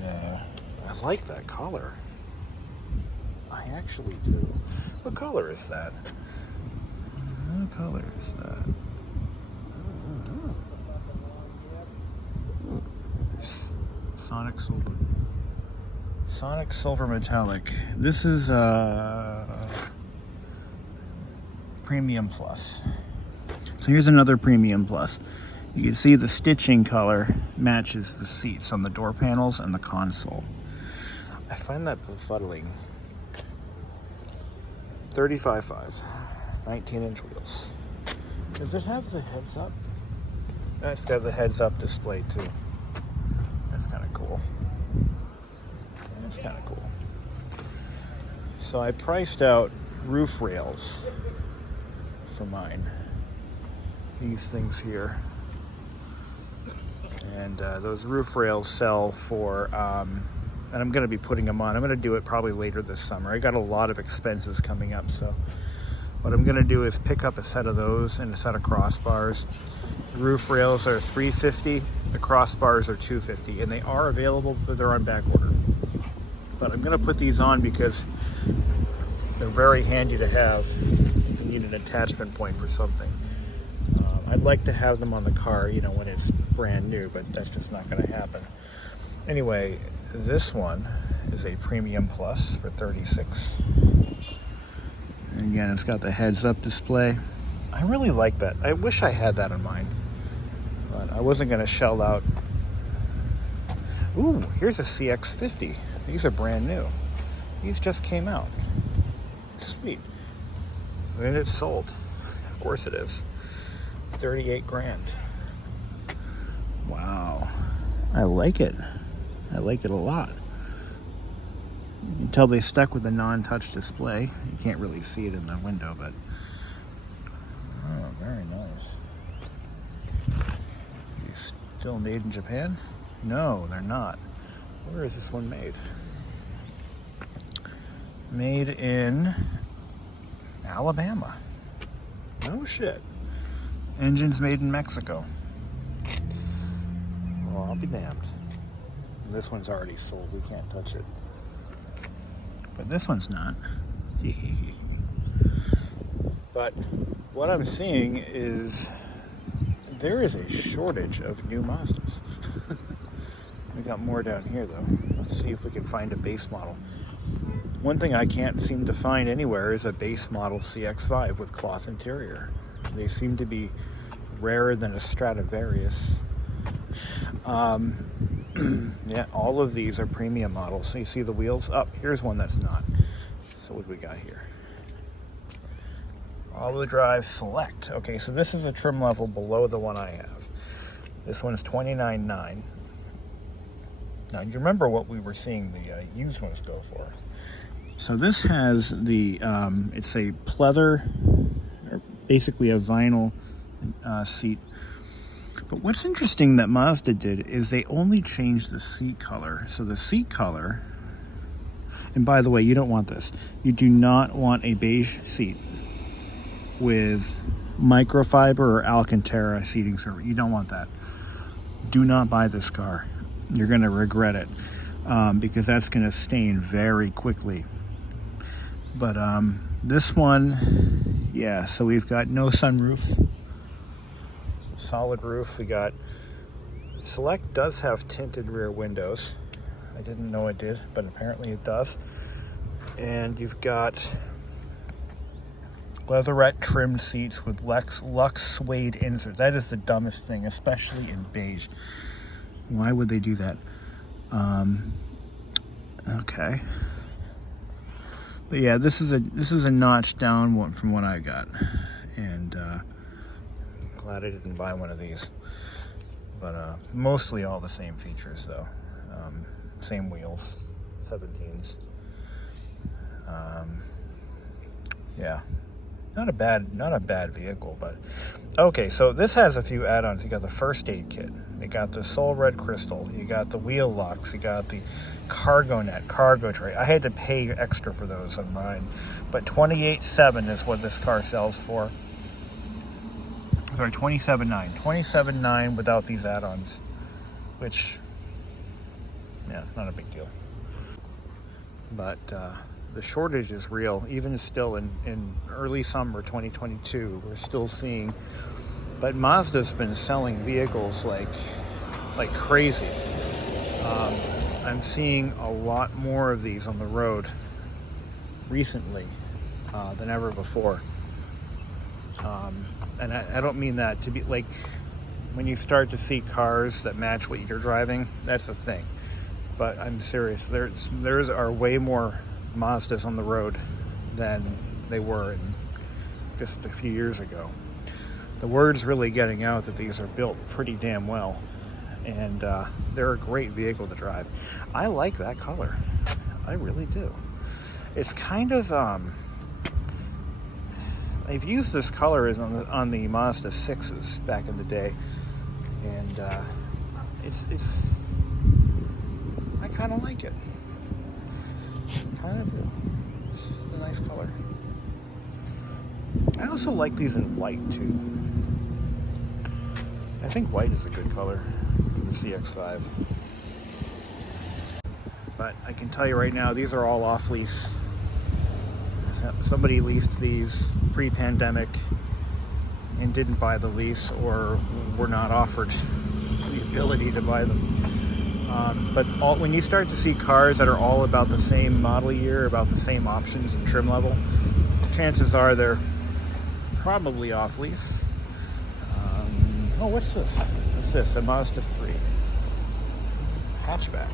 I like that color. I actually do. What color is that? What color is that? Sonic Silver. Sonic Silver Metallic. This is Premium Plus. So here's another Premium Plus. You can see the stitching color matches the seats on the door panels and the console. I find that befuddling. 35.5, 19-inch wheels. Does it have the heads up? It's got the heads up display too. That's kind of cool. That's kind of cool. So I priced out roof rails for mine. These things here. And those roof rails sell for, and I'm going to be putting them on. I'm going to do it probably later this summer. I got a lot of expenses coming up, so what I'm going to do is pick up a set of those and a set of crossbars. The roof rails are $350, the crossbars are $250, and they are available, but they're on back order. But I'm going to put these on because they're very handy to have if you need an attachment point for something. I'd like to have them on the car, you know, when it's brand new, but that's just not going to happen. Anyway, this one is a Premium Plus for $36. And again, it's got the heads-up display. I really like that. I wish I had that on mine, but I wasn't going to shell out. Ooh, here's a CX-50. These are brand new. These just came out. Sweet. And it's sold. Of course it is. 38 grand. Wow. I like it. I like it a lot. You can tell they stuck with the non-touch display. You can't really see it in the window, but oh, very nice. These still made in Japan? No, they're not. Where is this one made? Made in Alabama. No shit. Engines made in Mexico. Well, I'll be damned. This one's already sold. We can't touch it. But this one's not. But what I'm seeing is there is a shortage of new Mazdas. We got more down here though. Let's see if we can find a base model. One thing I can't seem to find anywhere is a base model CX-5 with cloth interior. They seem to be rarer than a Stradivarius. Yeah, all of these are premium models. So you see the wheels? Oh, here's one that's not. So what do we got here? All-wheel drive select. Okay, so this is a trim level below the one I have. This one's $29,900. Now, you remember what we were seeing the used ones go for. So this has the, it's a pleather, or basically a vinyl seat. But what's interesting that Mazda did is they only changed the seat color. So the seat color, and by the way, you don't want this. You do not want a beige seat with microfiber or Alcantara seating surface. You don't want that. Do not buy this car. You're going to regret it. because that's going to stain very quickly. But this one, yeah, so we've got no sunroof, solid roof. We got, Select does have tinted rear windows. I didn't know it did, but apparently it does. And you've got leatherette trimmed seats with Lux suede inserts. That is the dumbest thing, especially in beige. Why would they do that? Okay. But yeah, this is a notch down one from what I got, and glad I didn't buy one of these. But mostly all the same features though. Same wheels, 17s. Yeah, not a bad vehicle. But okay, so this has a few add-ons. You got the first aid kit, you got the Sol Red Crystal, you got the wheel locks, you got the cargo net, cargo tray. I had to pay extra for those on mine, but $28,700 is what this car sells for. Sorry, $27,900. $27,900 without these add-ons, which, yeah, not a big deal. But the shortage is real, even still in early summer 2022. We're still seeing, but Mazda's been selling vehicles like crazy. I'm seeing a lot more of these on the road recently than ever before. And I don't mean that to be like, when you start to see cars that match what you're driving, that's the thing. But I'm serious, there's are way more Mazdas on the road than they were in just a few years ago. The word's really getting out that these are built pretty damn well, and they're a great vehicle to drive. I like that color, I really do. It's kind of I've used this color as on the Mazda 6s back in the day, and it's I kind of like it. Kind of do. It's a nice color. I also like these in white too. I think white is a good color for the CX-5. But I can tell you right now, these are all off lease. Somebody leased these pre-pandemic and didn't buy the lease, or were not offered the ability to buy them. But when you start to see cars that are all about the same model year, about the same options and trim level, chances are they're probably off lease. Oh, what's this? What's this? A Mazda 3 hatchback.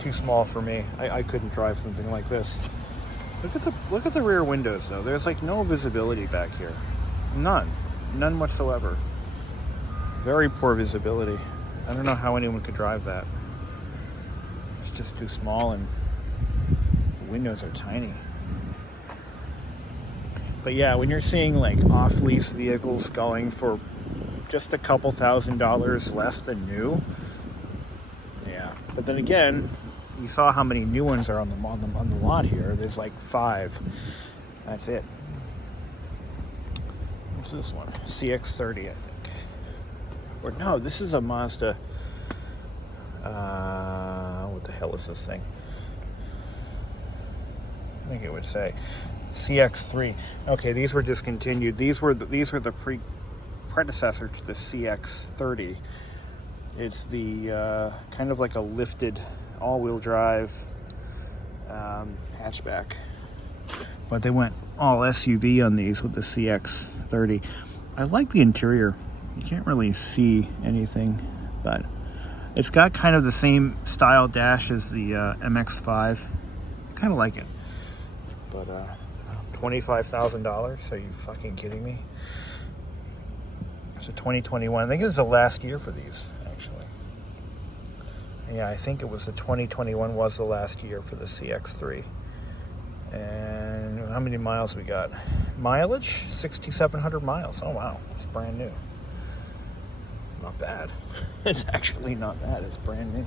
Too small for me. I couldn't drive something like this. Look at the rear windows though. There's like no visibility back here. None whatsoever. Very poor visibility. I don't know how anyone could drive that. It's just too small, and the windows are tiny. But yeah, when you're seeing like off-lease vehicles going for just a couple $1,000s less than new, yeah. But then again, you saw how many new ones are on the lot here. There's like 5. That's it. What's this one? CX-30, I think. Or no, this is a Mazda. What the hell is this thing? I think it would say CX-3. Okay, these were discontinued. These were the predecessor to the CX-30. It's the kind of like a lifted all-wheel drive hatchback. But they went all SUV on these with the CX-30. I like the interior. You can't really see anything, but it's got kind of the same style dash as the MX-5. I kind of like it. But $25,000? Are you fucking kidding me? It's a 2021. I think this is the last year for these, actually. Yeah, I think it was the 2021 was the last year for the CX-3. And how many miles we got? Mileage? 6,700 miles. Oh wow, it's brand new. Not bad. It's actually not bad. It's brand new.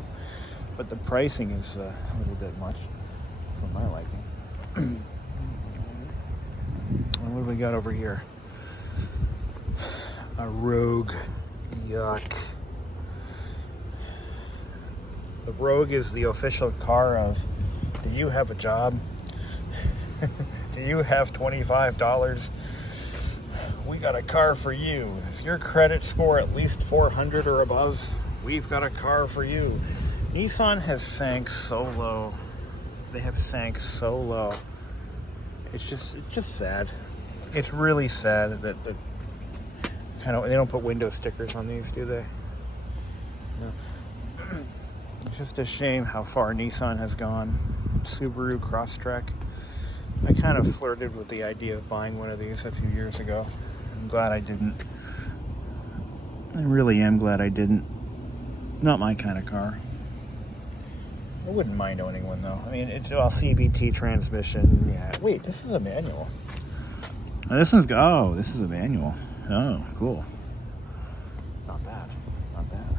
But the pricing is a little bit much for my liking. And what do we got over here? A Rogue. Yuck. The Rogue is the official car of, do you have a job? Do you have $25? We got a car for you. Is your credit score at least 400 or above? We've got a car for you. Nissan has sank so low. They have sank so low. It's just sad. It's really sad that they don't put window stickers on these, do they? No. It's just a shame how far Nissan has gone. Subaru Crosstrek. I kind of flirted with the idea of buying one of these a few years ago. I'm glad I didn't. I really am glad I didn't. Not my kind of car. I wouldn't mind owning one though. I mean, it's all CVT transmission. Yeah. Wait, this is a manual. Oh, this is a manual. Oh, cool. Not bad. Not bad.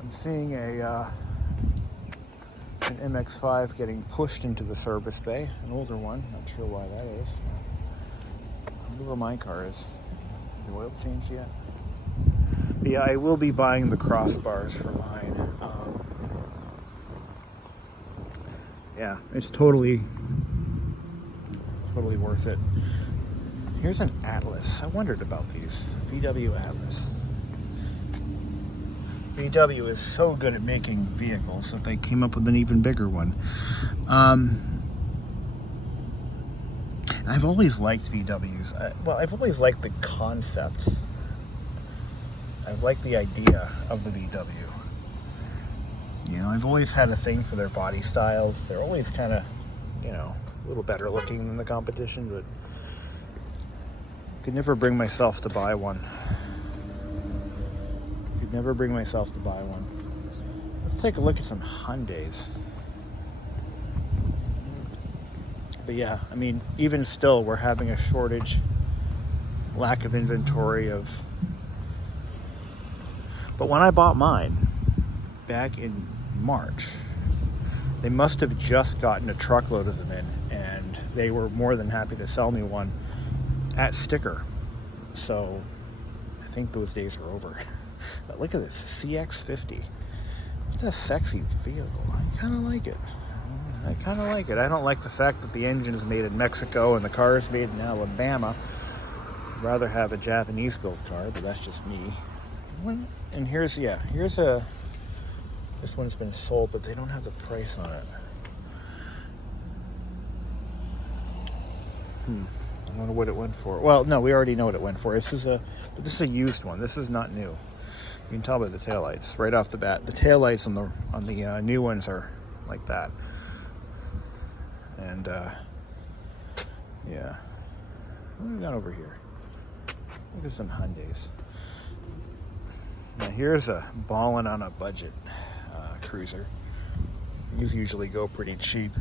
I'm seeing an MX-5 getting pushed into the service bay. An older one. Not sure why that is. I wonder where my car is. Is the oil changed yet? But yeah, I will be buying the crossbars for mine. Yeah, it's totally worth it. Here's an Atlas. I wondered about these. VW Atlas. VW is so good at making vehicles that they came up with an even bigger one. I've always liked VWs. I've always liked the concept. I've liked the idea of the VW. You know, I've always had a thing for their body styles. They're always kind of, you know, a little better looking than the competition, but could never bring myself to buy one. Could never bring myself to buy one. Let's take a look at some Hyundais. But yeah, I mean, even still, we're having a shortage, lack of inventory of. But when I bought mine back in March, they must have just gotten a truckload of them in, and they were more than happy to sell me one at sticker. So I think those days are over. But look at this CX-50. It's a sexy vehicle. I kind of like it. I don't like the fact that the engine is made in Mexico and the car is made in Alabama. I'd rather have a Japanese built car, but that's just me. And here's a. This one's been sold, but they don't have the price on it. I wonder what it went for. Well, no, we already know what it went for. This is a used one. This is not new. You can tell by the taillights right off the bat. The taillights on the new ones are like that. And yeah. What do we got over here? Look at some Hyundais. Now here's a ballin' on a budget cruiser. These usually go pretty cheap.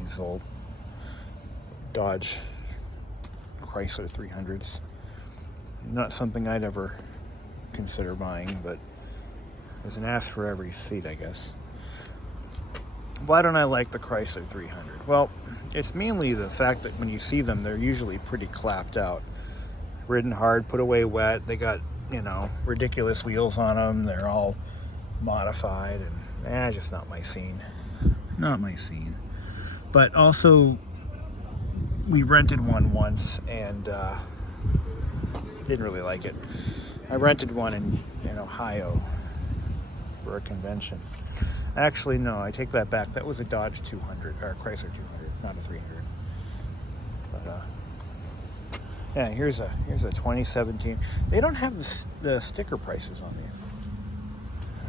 These old Dodge Chrysler 300s. Not something I'd ever consider buying, but there's an ass for every seat, I guess. Why don't I like the Chrysler 300? Well, it's mainly the fact that when you see them, they're usually pretty clapped out. Ridden hard, put away wet. They got, you know, ridiculous wheels on them. They're all modified, and just not my scene. Not my scene. But also, we rented one once, and didn't really like it. I rented one in Ohio for a convention. Actually, no, I take that back. That was a Dodge 200, or Chrysler 200, not a 300. But yeah, here's a 2017. They don't have the sticker prices on these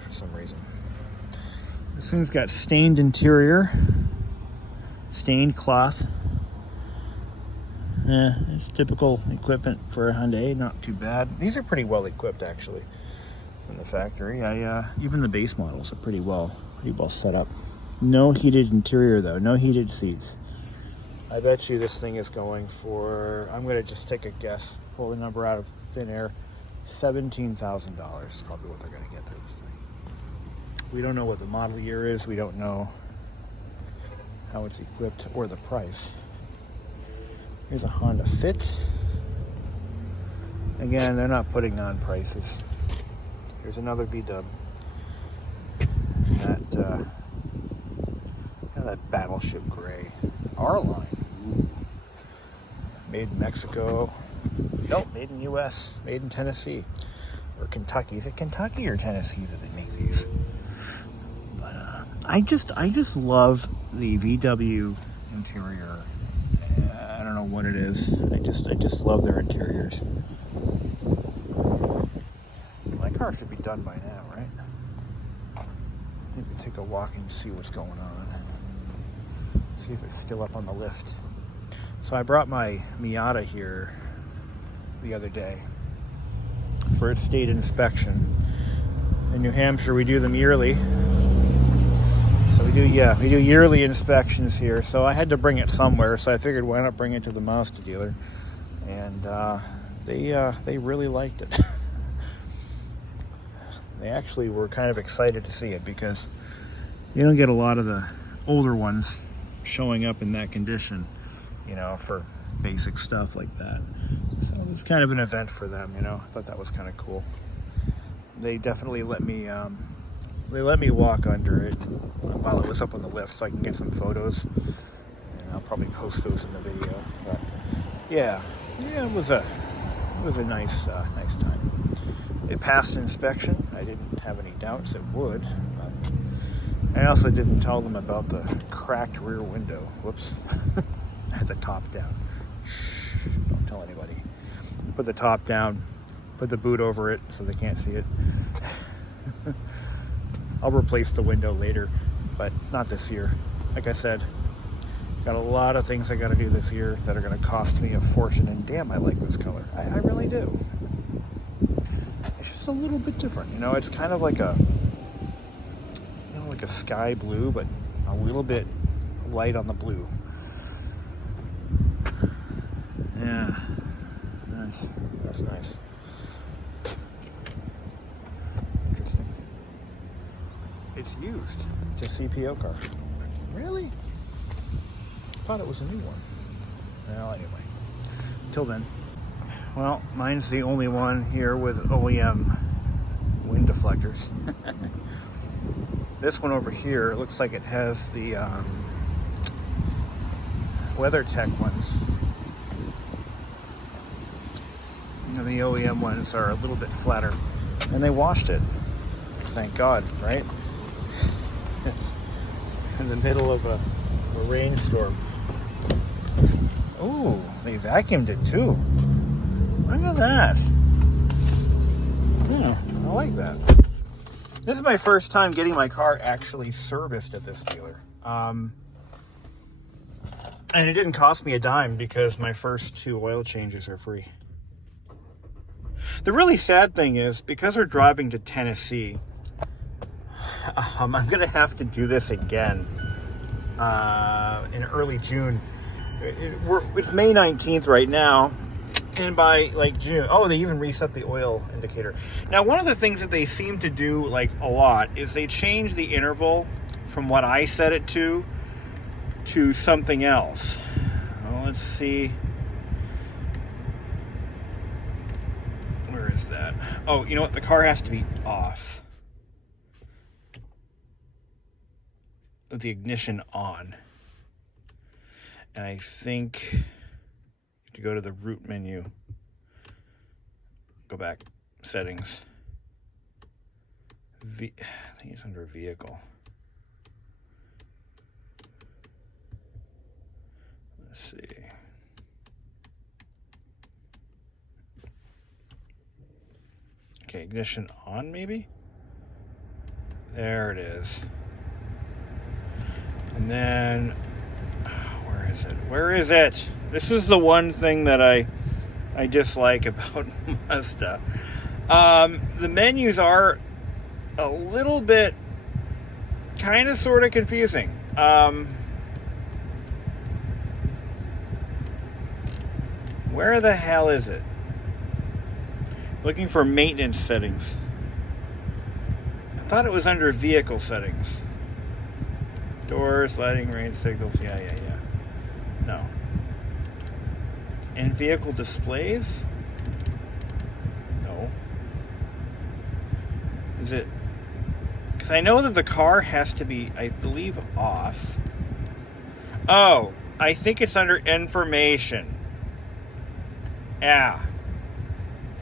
for some reason. This thing's got stained interior, stained cloth. Yeah, it's typical equipment for a Hyundai. Not too bad. These are pretty well equipped, actually, in the factory. Even the base models are pretty well set up. No heated interior though. No heated seats. I bet you this thing is going for, I'm going to just take a guess, pull the number out of thin air, $17,000 is probably what they're going to get through this thing. We don't know what the model year is. We don't know how it's equipped or the price. Here's a Honda Fit. Again, they're not putting on prices. Here's another V-dub. That battleship gray. R-Line. Ooh. Made in Mexico. Nope, made in U.S. Made in Tennessee. Or Kentucky. Is it Kentucky or Tennessee that they make these? But I just love the VW interior. I don't know what it is. I just love their interiors. My car should be done by now, right? Maybe take a walk and see what's going on. See if it's still up on the lift. So I brought my Miata here the other day for its state inspection. In New Hampshire, we do them yearly. So we do yearly inspections here. So I had to bring it somewhere. So I figured, why not bring it to the Mazda dealer? And they really liked it. They actually were kind of excited to see it because you don't get a lot of the older ones showing up in that condition, you know, for basic stuff like that. So it was kind of an event for them, you know. I thought that was kind of cool. They definitely let me walk under it while it was up on the lift so I can get some photos, and I'll probably post those in the video. But yeah, it was a nice time. It passed inspection. I didn't have any doubts it would. But I also didn't tell them about the cracked rear window. Whoops. I had the top down. Shh, don't tell anybody. Put the top down, put the boot over it so they can't see it. I'll replace the window later, but not this year. Like I said, got a lot of things I got to do this year that are going to cost me a fortune, and damn, I like this color. I really do. It's just a little bit different, you know. It's kind of like a sky blue, but a little bit light on the blue. Yeah, that's nice. Interesting. It's used. It's a CPO car. Really? I thought it was a new one. Well, anyway. Till then. Well, mine's the only one here with OEM wind deflectors. This one over here looks like it has the WeatherTech ones. And the OEM ones are a little bit flatter. And they washed it. Thank God, right? It's in the middle of a rainstorm. Oh, they vacuumed it too. Look at that. Yeah, I like that. This is my first time getting my car actually serviced at this dealer. And it didn't cost me a dime because my first 2 oil changes are free. The really sad thing is, because we're driving to Tennessee, I'm going to have to do this again in early June. It's May 19th right now. And by like June, oh, they even reset the oil indicator. Now, one of the things that they seem to do like a lot is they change the interval from what I set it to something else. Well, let's see. Where is that? Oh, you know what? The car has to be off with the ignition on. And I think to go to the root menu, go back, settings. I think it's under vehicle. Let's see. Okay, ignition on maybe? There it is. And then, where is it? Where is it? This is the one thing that I dislike about Mazda. The menus are a little bit kind of sort of confusing. Where the hell is it? Looking for maintenance settings. I thought it was under vehicle settings. Doors, lighting, rain signals. Yeah. No. And vehicle displays? Is it? Because I know that the car has to be, I believe, off. Oh, I think it's under information. Yeah.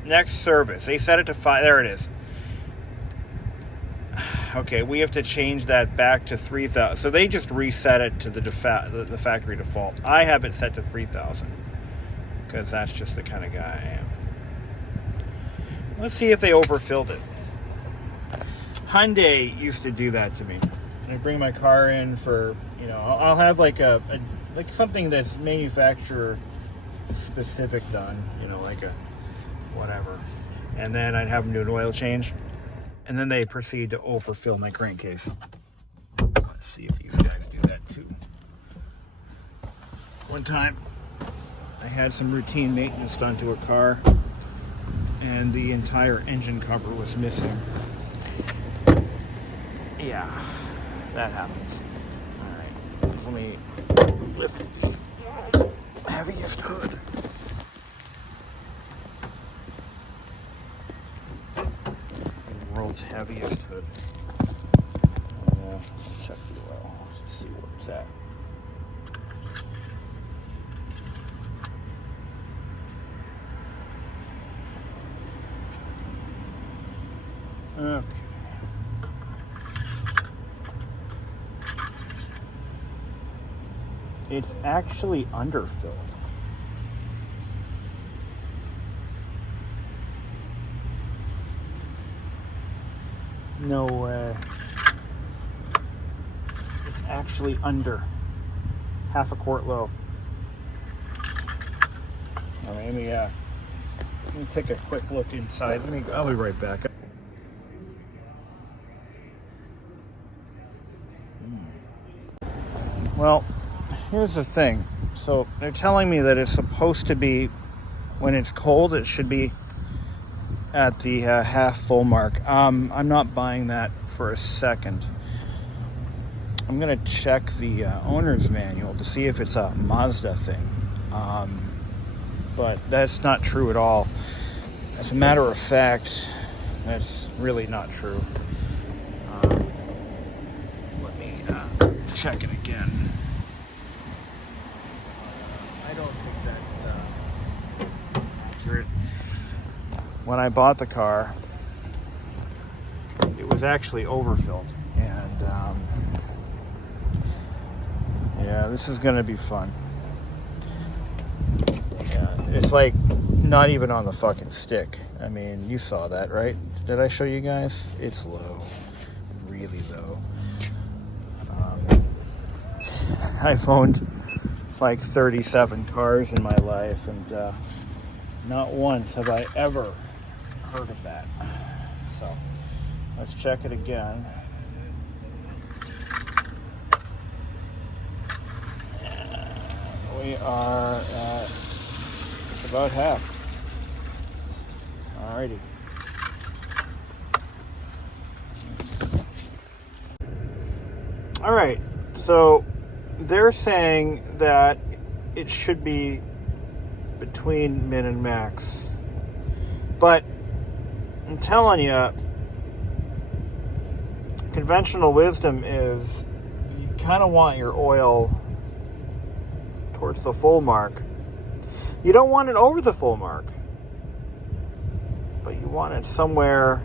Next service. They set it to 5. There it is. Okay, we have to change that back to 3,000. So they just reset it to the factory default. I have it set to 3,000 because that's just the kind of guy I am. Let's see if they overfilled it. Hyundai used to do that to me. I bring my car in for, you know, I'll have like like something that's manufacturer specific done, you know, like a whatever, and then I'd have them do an oil change, and then they proceed to overfill my crankcase. Let's see if these guys do that too. One time I had some routine maintenance done to a car and the entire engine cover was missing. Yeah, that happens. All right, let me lift the heaviest hood. The world's heaviest hood. Let's check the oil. Let's see where it's at. Okay. It's actually underfilled. No way. It's actually under half a quart low. All right, let me take a quick look inside. I'll be right back. Well, here's the thing. So they're telling me that it's supposed to be, when it's cold, it should be at the half full mark. I'm not buying that for a second. I'm gonna check the owner's manual to see if it's a Mazda thing. But that's not true at all. As a matter of fact, that's really not true. Let me check it again. I don't think that's accurate. When I bought the car, it was actually overfilled, and yeah, this is gonna be fun. Yeah, it's like not even on the fucking stick. I mean, you saw that, right? Did I show you guys? It's low, really low. I've owned like 37 cars in my life, and not once have I ever heard of that. So let's check it again. And we are at about half. Alrighty. All right, so they're saying that it should be between min and max, but I'm telling you, conventional wisdom is you kind of want your oil towards the full mark. You don't want it over the full mark, but you want it somewhere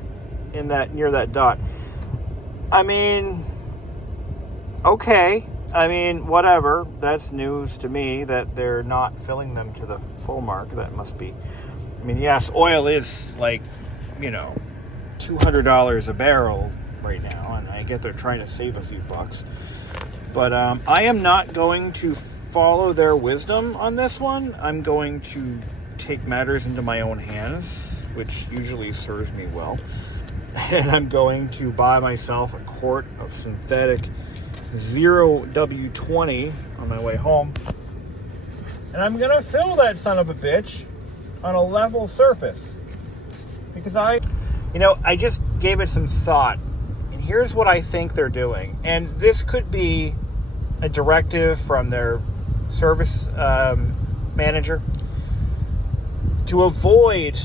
in that, near that dot. I mean, okay. I mean, whatever. That's news to me that they're not filling them to the full mark. That must be, I mean, yes, oil is like, you know, $200 a barrel right now, and I get they're trying to save a few bucks. But I am not going to follow their wisdom on this one. I'm going to take matters into my own hands, which usually serves me well. And I'm going to buy myself a quart of synthetic 0W20 on my way home, and I'm gonna fill that son of a bitch on a level surface, because I just gave it some thought, and here's what I think they're doing. And this could be a directive from their service manager to avoid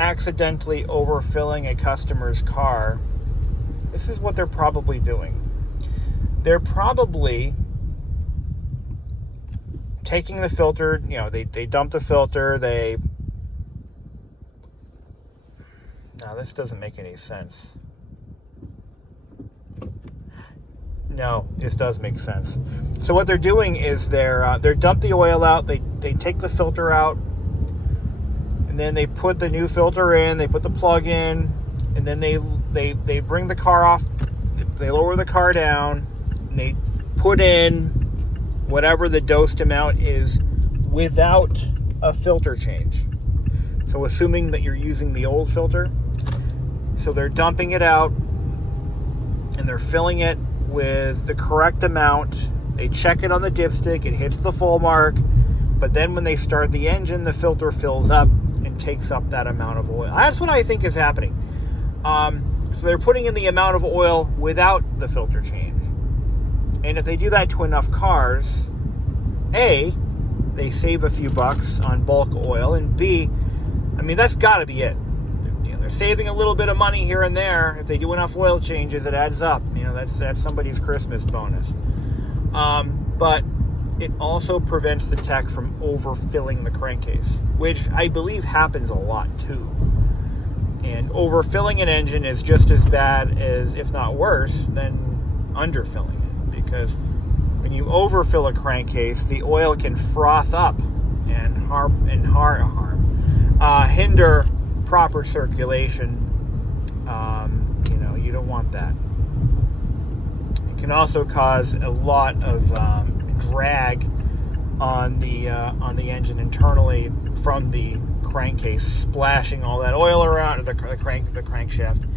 accidentally overfilling a customer's car, this is what they're probably doing. They're probably taking the filter, they dump the filter, now this doesn't make any sense. No, this does make sense. So what they're doing is they're dump the oil out, they take the filter out, and then they put the new filter in, they put the plug in, and then they bring the car off, they lower the car down, and they put in whatever the dosed amount is without a filter change. So assuming that you're using the old filter, so they're dumping it out and they're filling it with the correct amount. They check it on the dipstick, it hits the full mark, but then when they start the engine, the filter fills up and takes up that amount of oil. That's what I think is happening. So they're putting in the amount of oil without the filter change. And if they do that to enough cars, A, they save a few bucks on bulk oil, and B, that's got to be it. They're saving a little bit of money here and there. If they do enough oil changes, it adds up. That's somebody's Christmas bonus. But it also prevents the tech from overfilling the crankcase, which I believe happens a lot too. And overfilling an engine is just as bad as, if not worse, than underfilling it. Because when you overfill a crankcase, the oil can froth up and hinder proper circulation. You don't want that. It can also cause a lot of drag on the engine internally from the crankcase, splashing all that oil around the crankshaft.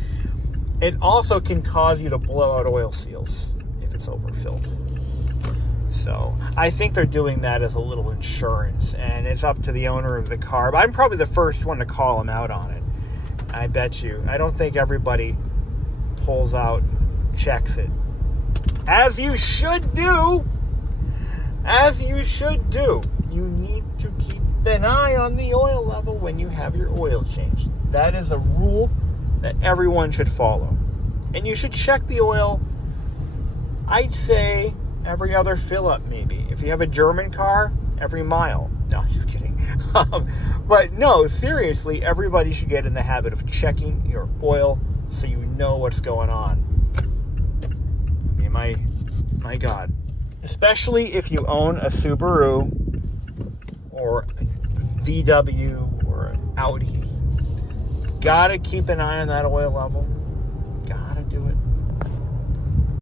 It also can cause you to blow out oil seals if it's overfilled. So I think they're doing that as a little insurance, and it's up to the owner of the car. But I'm probably the first one to call them out on it. I bet you. I don't think everybody pulls out, checks it. As you should do. As you should do. You need to keep an eye on the oil level when you have your oil changed. That is a rule that everyone should follow. And you should check the oil, I'd say, every other fill up maybe. If you have a German car, every mile. No, just kidding. But no, seriously, everybody should get in the habit of checking your oil so you know what's going on. My God. Especially if you own a Subaru or a VW or an Audi. Gotta keep an eye on that oil level.